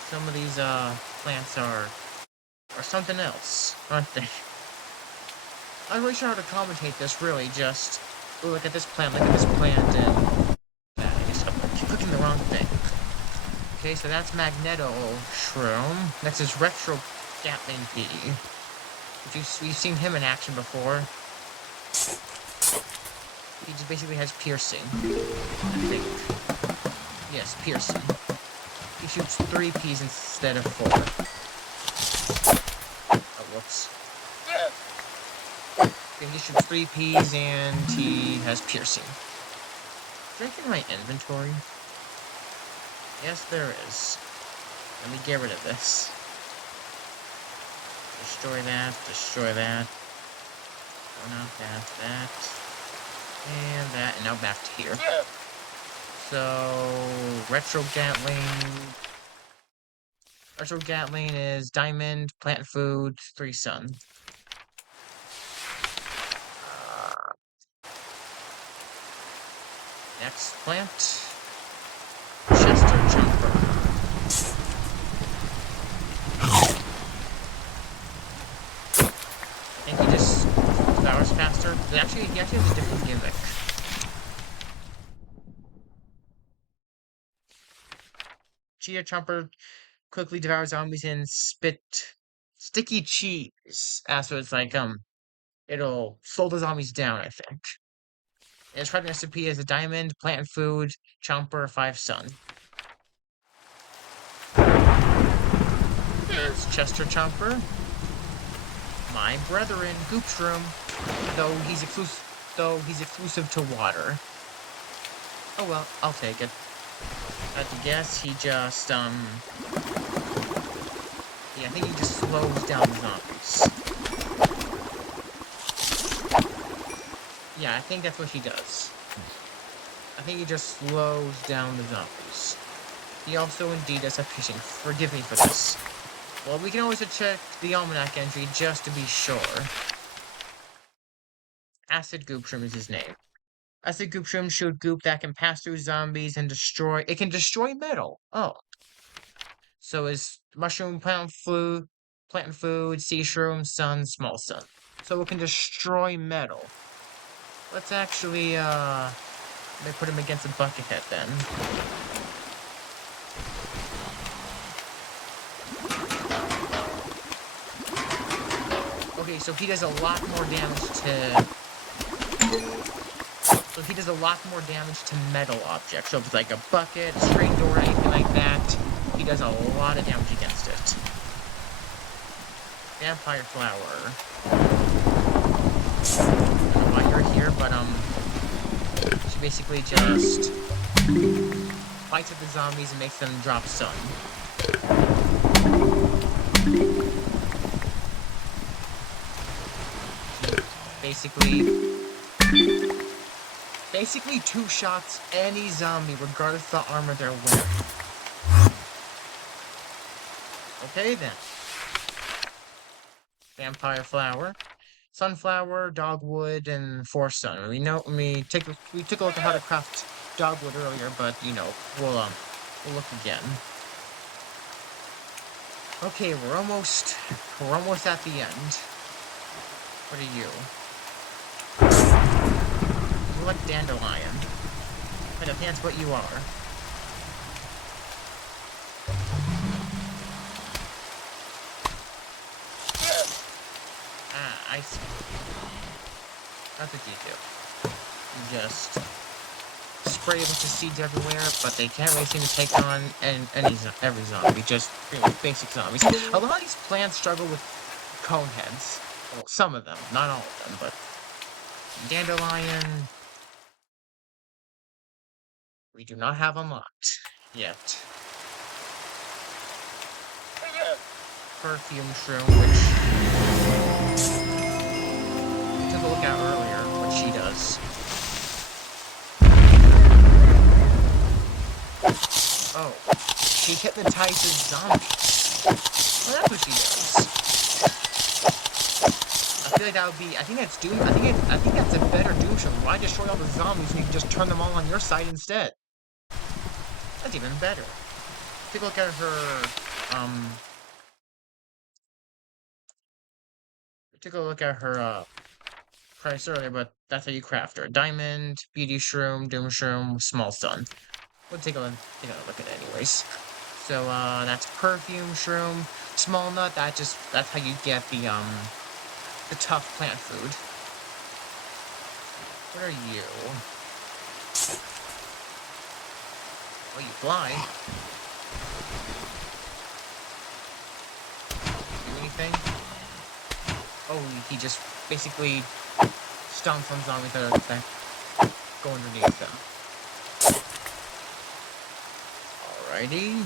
Some of these plants are something else, aren't they? I'm not really sure how to commentate this, really. Just look at this plant, and I guess I'm clicking the wrong thing. Okay, so that's Magneto shroom. Next is Retro Gatling B. We've seen him in action before. He just basically has piercing, I think. Yes, piercing. He shoots 3 Ps instead of 4. Oh, whoops. Okay, he shoots 3 Ps and he has piercing. Is there anything in my inventory? Yes, there is. Let me get rid of this. Destroy that, destroy that. Oh, not that, and now back to here. So, Retro Gatling is diamond, plant food, 3 sun. Next plant, Chester Jumper. this devours faster. He actually has a different gimmick. Cheetah Chomper quickly devours zombies and spit sticky cheese. So it's like, it'll slow the zombies down, I think. And its product recipe is a diamond, plant food, chomper, 5 sun. Here's Chester Chomper. My brethren, Goop Shroom. Though he's exclusive to water. Oh well, I'll take it. I guess he just, yeah, I think he just slows down the zombies. Yeah, I think that's what he does. I think he just slows down the zombies. He also indeed does have fishing. Forgive me for this. Well, we can always check the almanac entry just to be sure. Acid Goop Shroom is his name. Acid Goop Shroom shoot goop that can pass through zombies and destroy. It can destroy metal. Oh. So is mushroom, plant food, sea shroom, sun, small sun. So it can destroy metal. Let's actually, let me put him against a bucket head then. Okay, so he does a lot more damage to... So he does a lot more damage to metal objects. So if it's like a bucket, a screen door, anything like that, he does a lot of damage against it. Vampire Flower. I don't know why you're here, but, she basically just fights with the zombies and makes them drop sun. Basically two-shots any zombie, regardless of the armor they're wearing. Okay, then. Vampire Flower, Sunflower, Dogwood, and Force Sun. We took a look at how to craft Dogwood earlier, but, you know, we'll look again. Okay, we're almost at the end. What are you? You're like Dandelion. I think that's what you are. Ah, I see. That's what you do. You just spray a bunch of seeds everywhere, but they can't really seem to take on every zombie, just really basic zombies. A lot of these plants struggle with cone heads. Well, some of them, not all of them, but Dandelion, we do not have unlocked yet. Perfume Shroom, which we took a look at earlier, what she does. Oh, she hypnotizes zombies. Well, that's what she does. I feel like that would be. I think that's Doom. I think that's a better Doom Shroom. Why destroy all the zombies when you can just turn them all on your side instead? That's even better. Take a look at her. Took a look at her price earlier, but that's how you craft her. Diamond, Beauty Shroom, Doom Shroom, Small Sun. We'll take a look at it anyways. So that's Perfume Shroom, Small Nut. That's how you get the tough plant food. What are you? Oh, you fly. Do anything? Oh, he just basically stomps on zombies that go underneath them. Alrighty.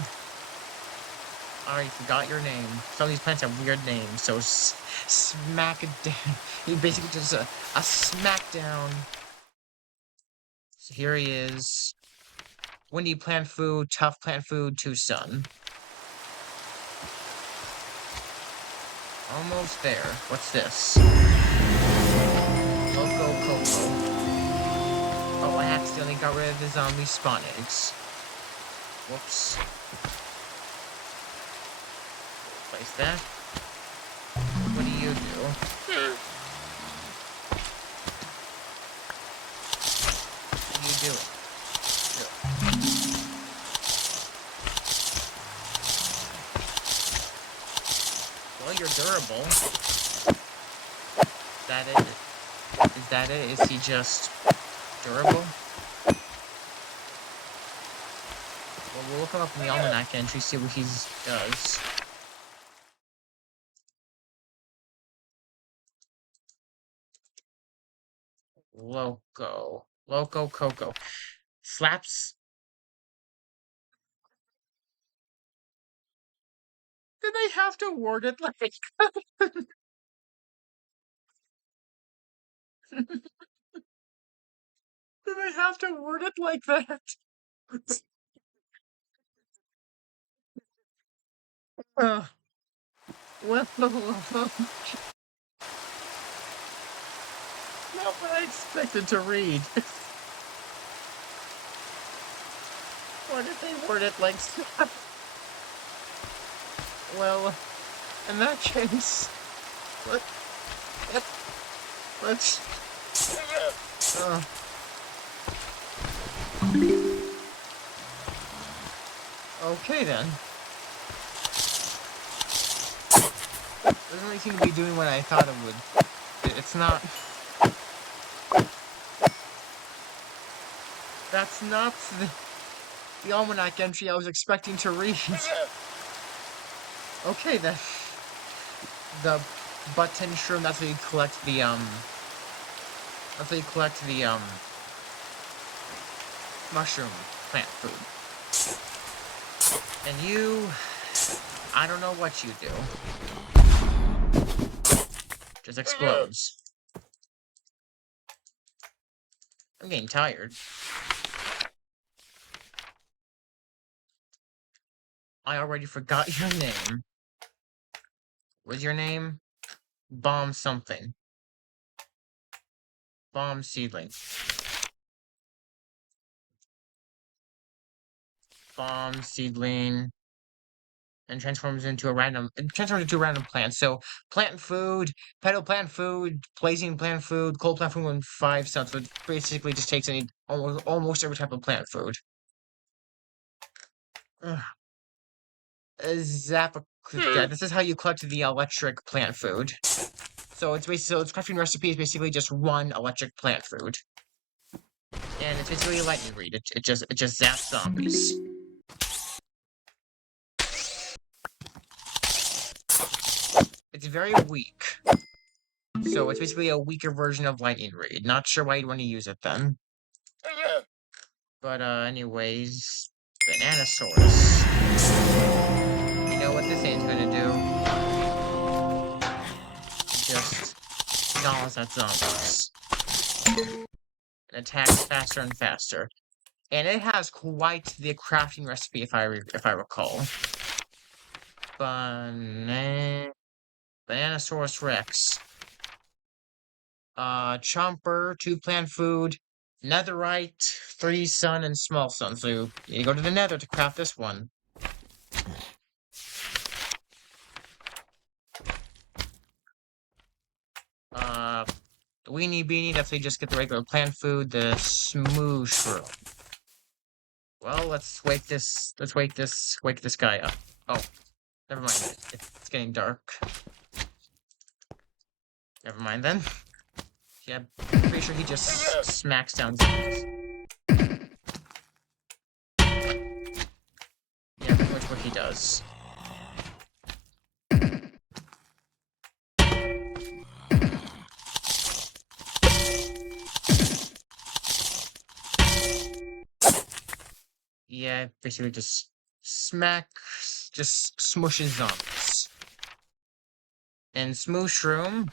I forgot your name. Some of these plants have weird names, so smack it down. He basically does a smackdown. So here he is. Windy plant food, tough plant food, 2 sun. Almost there. What's this? Coco. Oh, I accidentally got rid of the zombie spawn eggs. Whoops. Place that. What do you do? durable. Is that it? Is that it? Is he just durable? Well, we'll look him up in the almanac entry, see what he does. Loco. Loco Coco. Slaps. Did they have to word it like... Did they have to word it like that? uh, well, not what I expected to read. Why did they word it like that? Well, in that case, let's okay then. Doesn't really seem to be doing what I thought it would. It's not. That's not the almanac entry I was expecting to read. Okay then. The button shroom, that's how you collect the mushroom plant food. And you, I don't know what you do. Just explodes. I'm getting tired. I already forgot your name. What's your name? Bomb something. Bomb seedling. Bomb seedling. And transforms into a random plant. So plant food, petal plant food, blazing plant food, cold plant food, and 5 cents. So it basically just takes almost every type of plant food. Yeah, this is how you collect the electric plant food. So it's crafting recipe is basically just one electric plant food. And it's basically a lightning read. It just zaps zombies. It's very weak. So it's basically a weaker version of lightning read. Not sure why you'd want to use it then. But anyways, Bananasaurus. You know what this thing's gonna do? Just gnaws at zombies. And attacks faster and faster. And it has quite the crafting recipe if I recall. Bananasaurus Rex. Chomper, 2 plant food, netherite, 3 sun, and small sun. So you go to the nether to craft this one. The weenie beanie, that's how you just get the regular plant food, the smooth shroom. Well, let's wake this guy up. Oh, never mind. It's getting dark. Never mind then. Yeah, I'm pretty sure he just smacks down zombies. Yeah, pretty much what he does. Yeah, basically just smushes zombies. And smooth shroom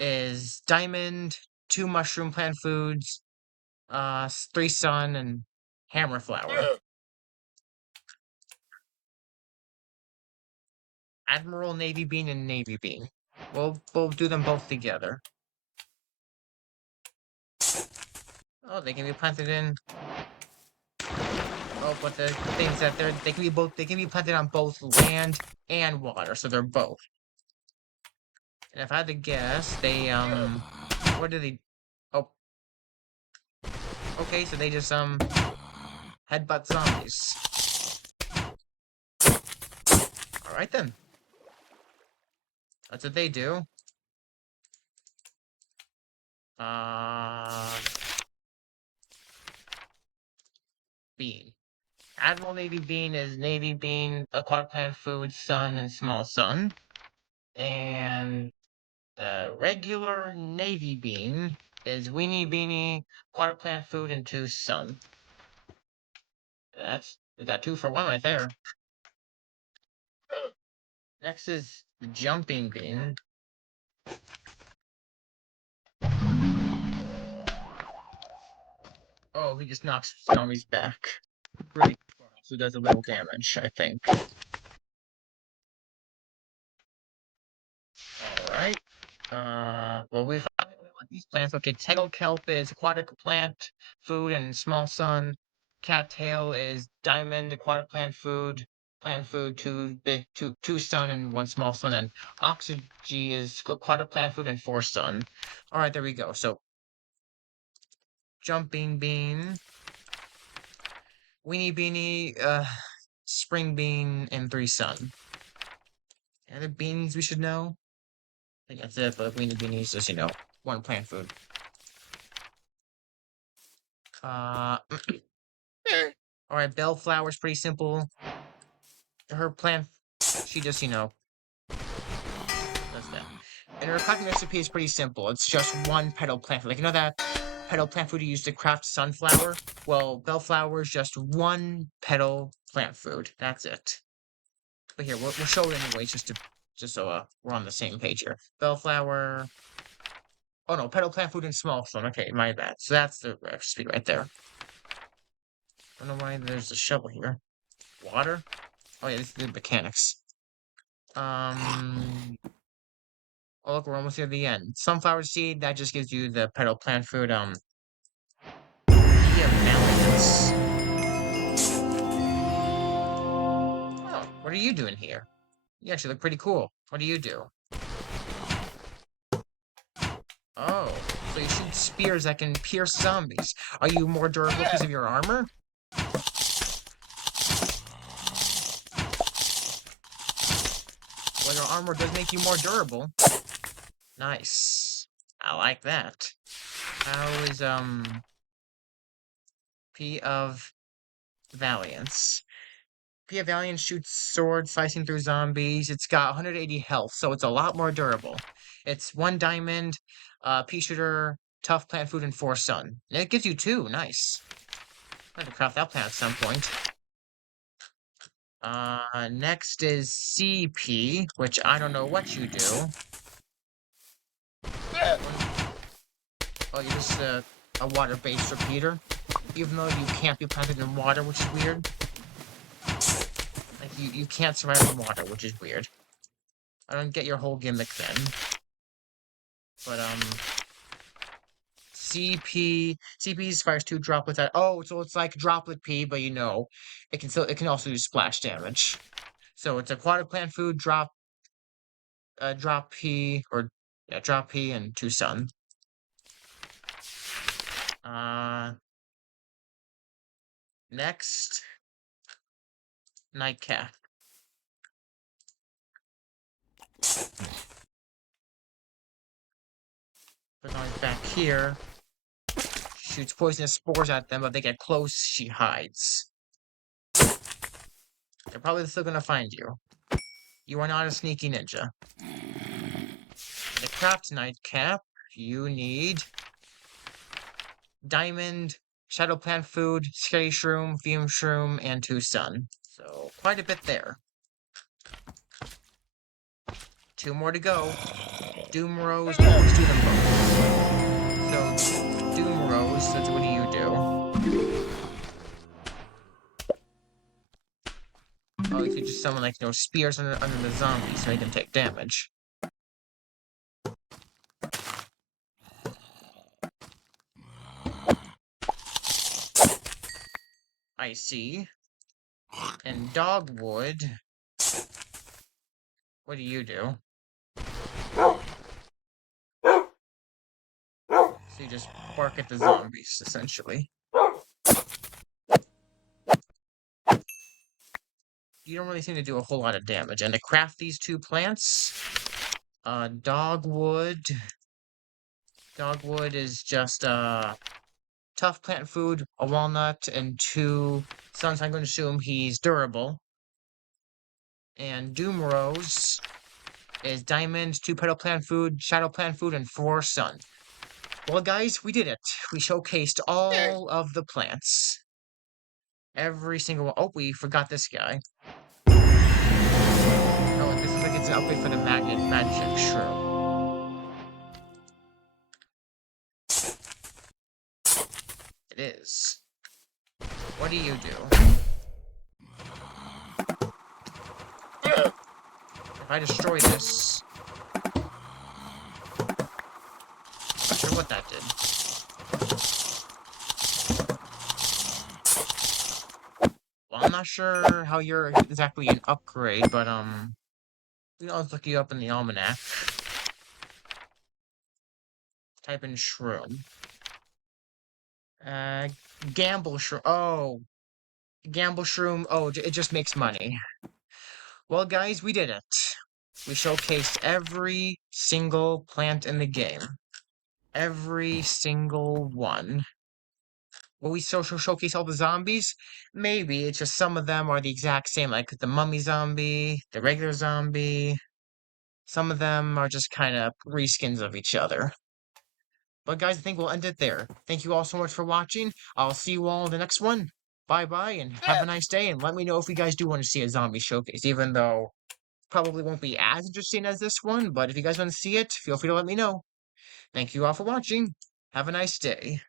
is diamond, 2 mushroom plant foods, 3 sun, and hammer flower. Admiral, navy bean, and navy bean. We'll do them both together. Oh, they can be planted in. Oh, but the things that they can be planted on both land and water, so they're both. And if I had to guess, they what do they? Oh, okay, so they just headbutt zombies. All right then. That's what they do. Bean. Admiral Navy Bean is Navy Bean, aquatic plant food, sun, and small sun. And the regular Navy Bean is Weenie Beanie, aquatic plant food, and 2 sun. We got 2 for 1 right there. Next is the Jumping Bean. Oh, he just knocks zombies back. Really, so does a little damage, I think. Alright. Well, we've got these plants. Okay, Tangle Kelp is aquatic plant food and small sun. Cattail is diamond aquatic plant food. Plant food, 2 sun and 1 small sun. And Oxygy is aquatic plant food and 4 sun. Alright, there we go. So, Jumping Bean, Weenie Beanie, Spring Bean, and 3 sun. Other beans we should know? I think that's it, but Weenie Beanie is just, 1 plant food. Alright, Bellflower's pretty simple. Her plant, she just, does that. And her crafting recipe is pretty simple. It's just 1 petal plant food. Like, that petal plant food you use to craft sunflower? Well, Bellflower is just 1 petal plant food. That's it. But here, we'll show it anyway, just so we're on the same page here. Bellflower. Oh no, petal plant food and small sun. Okay, my bad. So that's the recipe right there. I don't know why there's a shovel here. Water? Oh yeah, this is the mechanics. Oh look, we're almost near the end. Sunflower seed, that just gives you the petal plant food, balance. Oh, what are you doing here? You actually look pretty cool. What do you do? Oh, so you shoot spears that can pierce zombies. Are you more durable because of your armor? Well, your armor does make you more durable. Nice. I like that. How is, P of Valiance? P of Valiance shoots sword slicing through zombies. It's got 180 health, so it's a lot more durable. It's 1 diamond, pea shooter, tough plant food, and 4 sun. And it gives you 2. Nice. I'm gonna craft that plant at some point. Next is CP, which I don't know what you do. Oh, you're just a water-based repeater? Even though you can't be planted in water, which is weird. Like, you can't survive in water, which is weird. I don't get your whole gimmick then. But, CP fires 2 droplets at— oh, so it's like Droplet P, but it can also do splash damage. So it's aquatic plant food, drop P, drop P and 2 sun. Next, Nightcap. But now he's back here. Shoots poisonous spores at them, but they get close, she hides. They're probably still gonna find you. You are not a sneaky ninja. To craft Nightcap, you need diamond, shadow plant food, scary shroom, fume shroom, and 2 sun. So quite a bit there. 2 more to go. Doom Rose, always do them both. So Doom Rose, that's what do you do? Oh, you could just summon like spears under the zombies so they can take damage. I see. And Dogwood, what do you do? So you just bark at the zombies, essentially. You don't really seem to do a whole lot of damage. And to craft these 2 plants, Dogwood. Dogwood is just tough plant food, a walnut, and two. Since I'm going to assume he's durable. And Doom Rose is diamond, two petal plant food, shadow plant food, and four sun. Well, guys, we did it. We showcased all of the plants. Every single one. Oh, we forgot this guy. Oh, this is like it's an upgrade for the magic shroom. It is. What do you do? If I destroy this... Not sure what that did. Well, I'm not sure how you're exactly an upgrade, but, you know, let's look you up in the almanac. Type in shroom. Gamble shroom. Oh. Gamble shroom. Oh, it just makes money. Well, guys, we did it. We showcased every single plant in the game. Every single one. Will we showcase all the zombies? Maybe. It's just some of them are the exact same, like the mummy zombie, the regular zombie. Some of them are just kind of reskins of each other. But guys, I think we'll end it there. Thank you all so much for watching. I'll see you all in the next one. Bye-bye, and have a nice day, and let me know if you guys do want to see a zombie showcase, even though probably won't be as interesting as this one, but if you guys want to see it, feel free to let me know. Thank you all for watching. Have a nice day.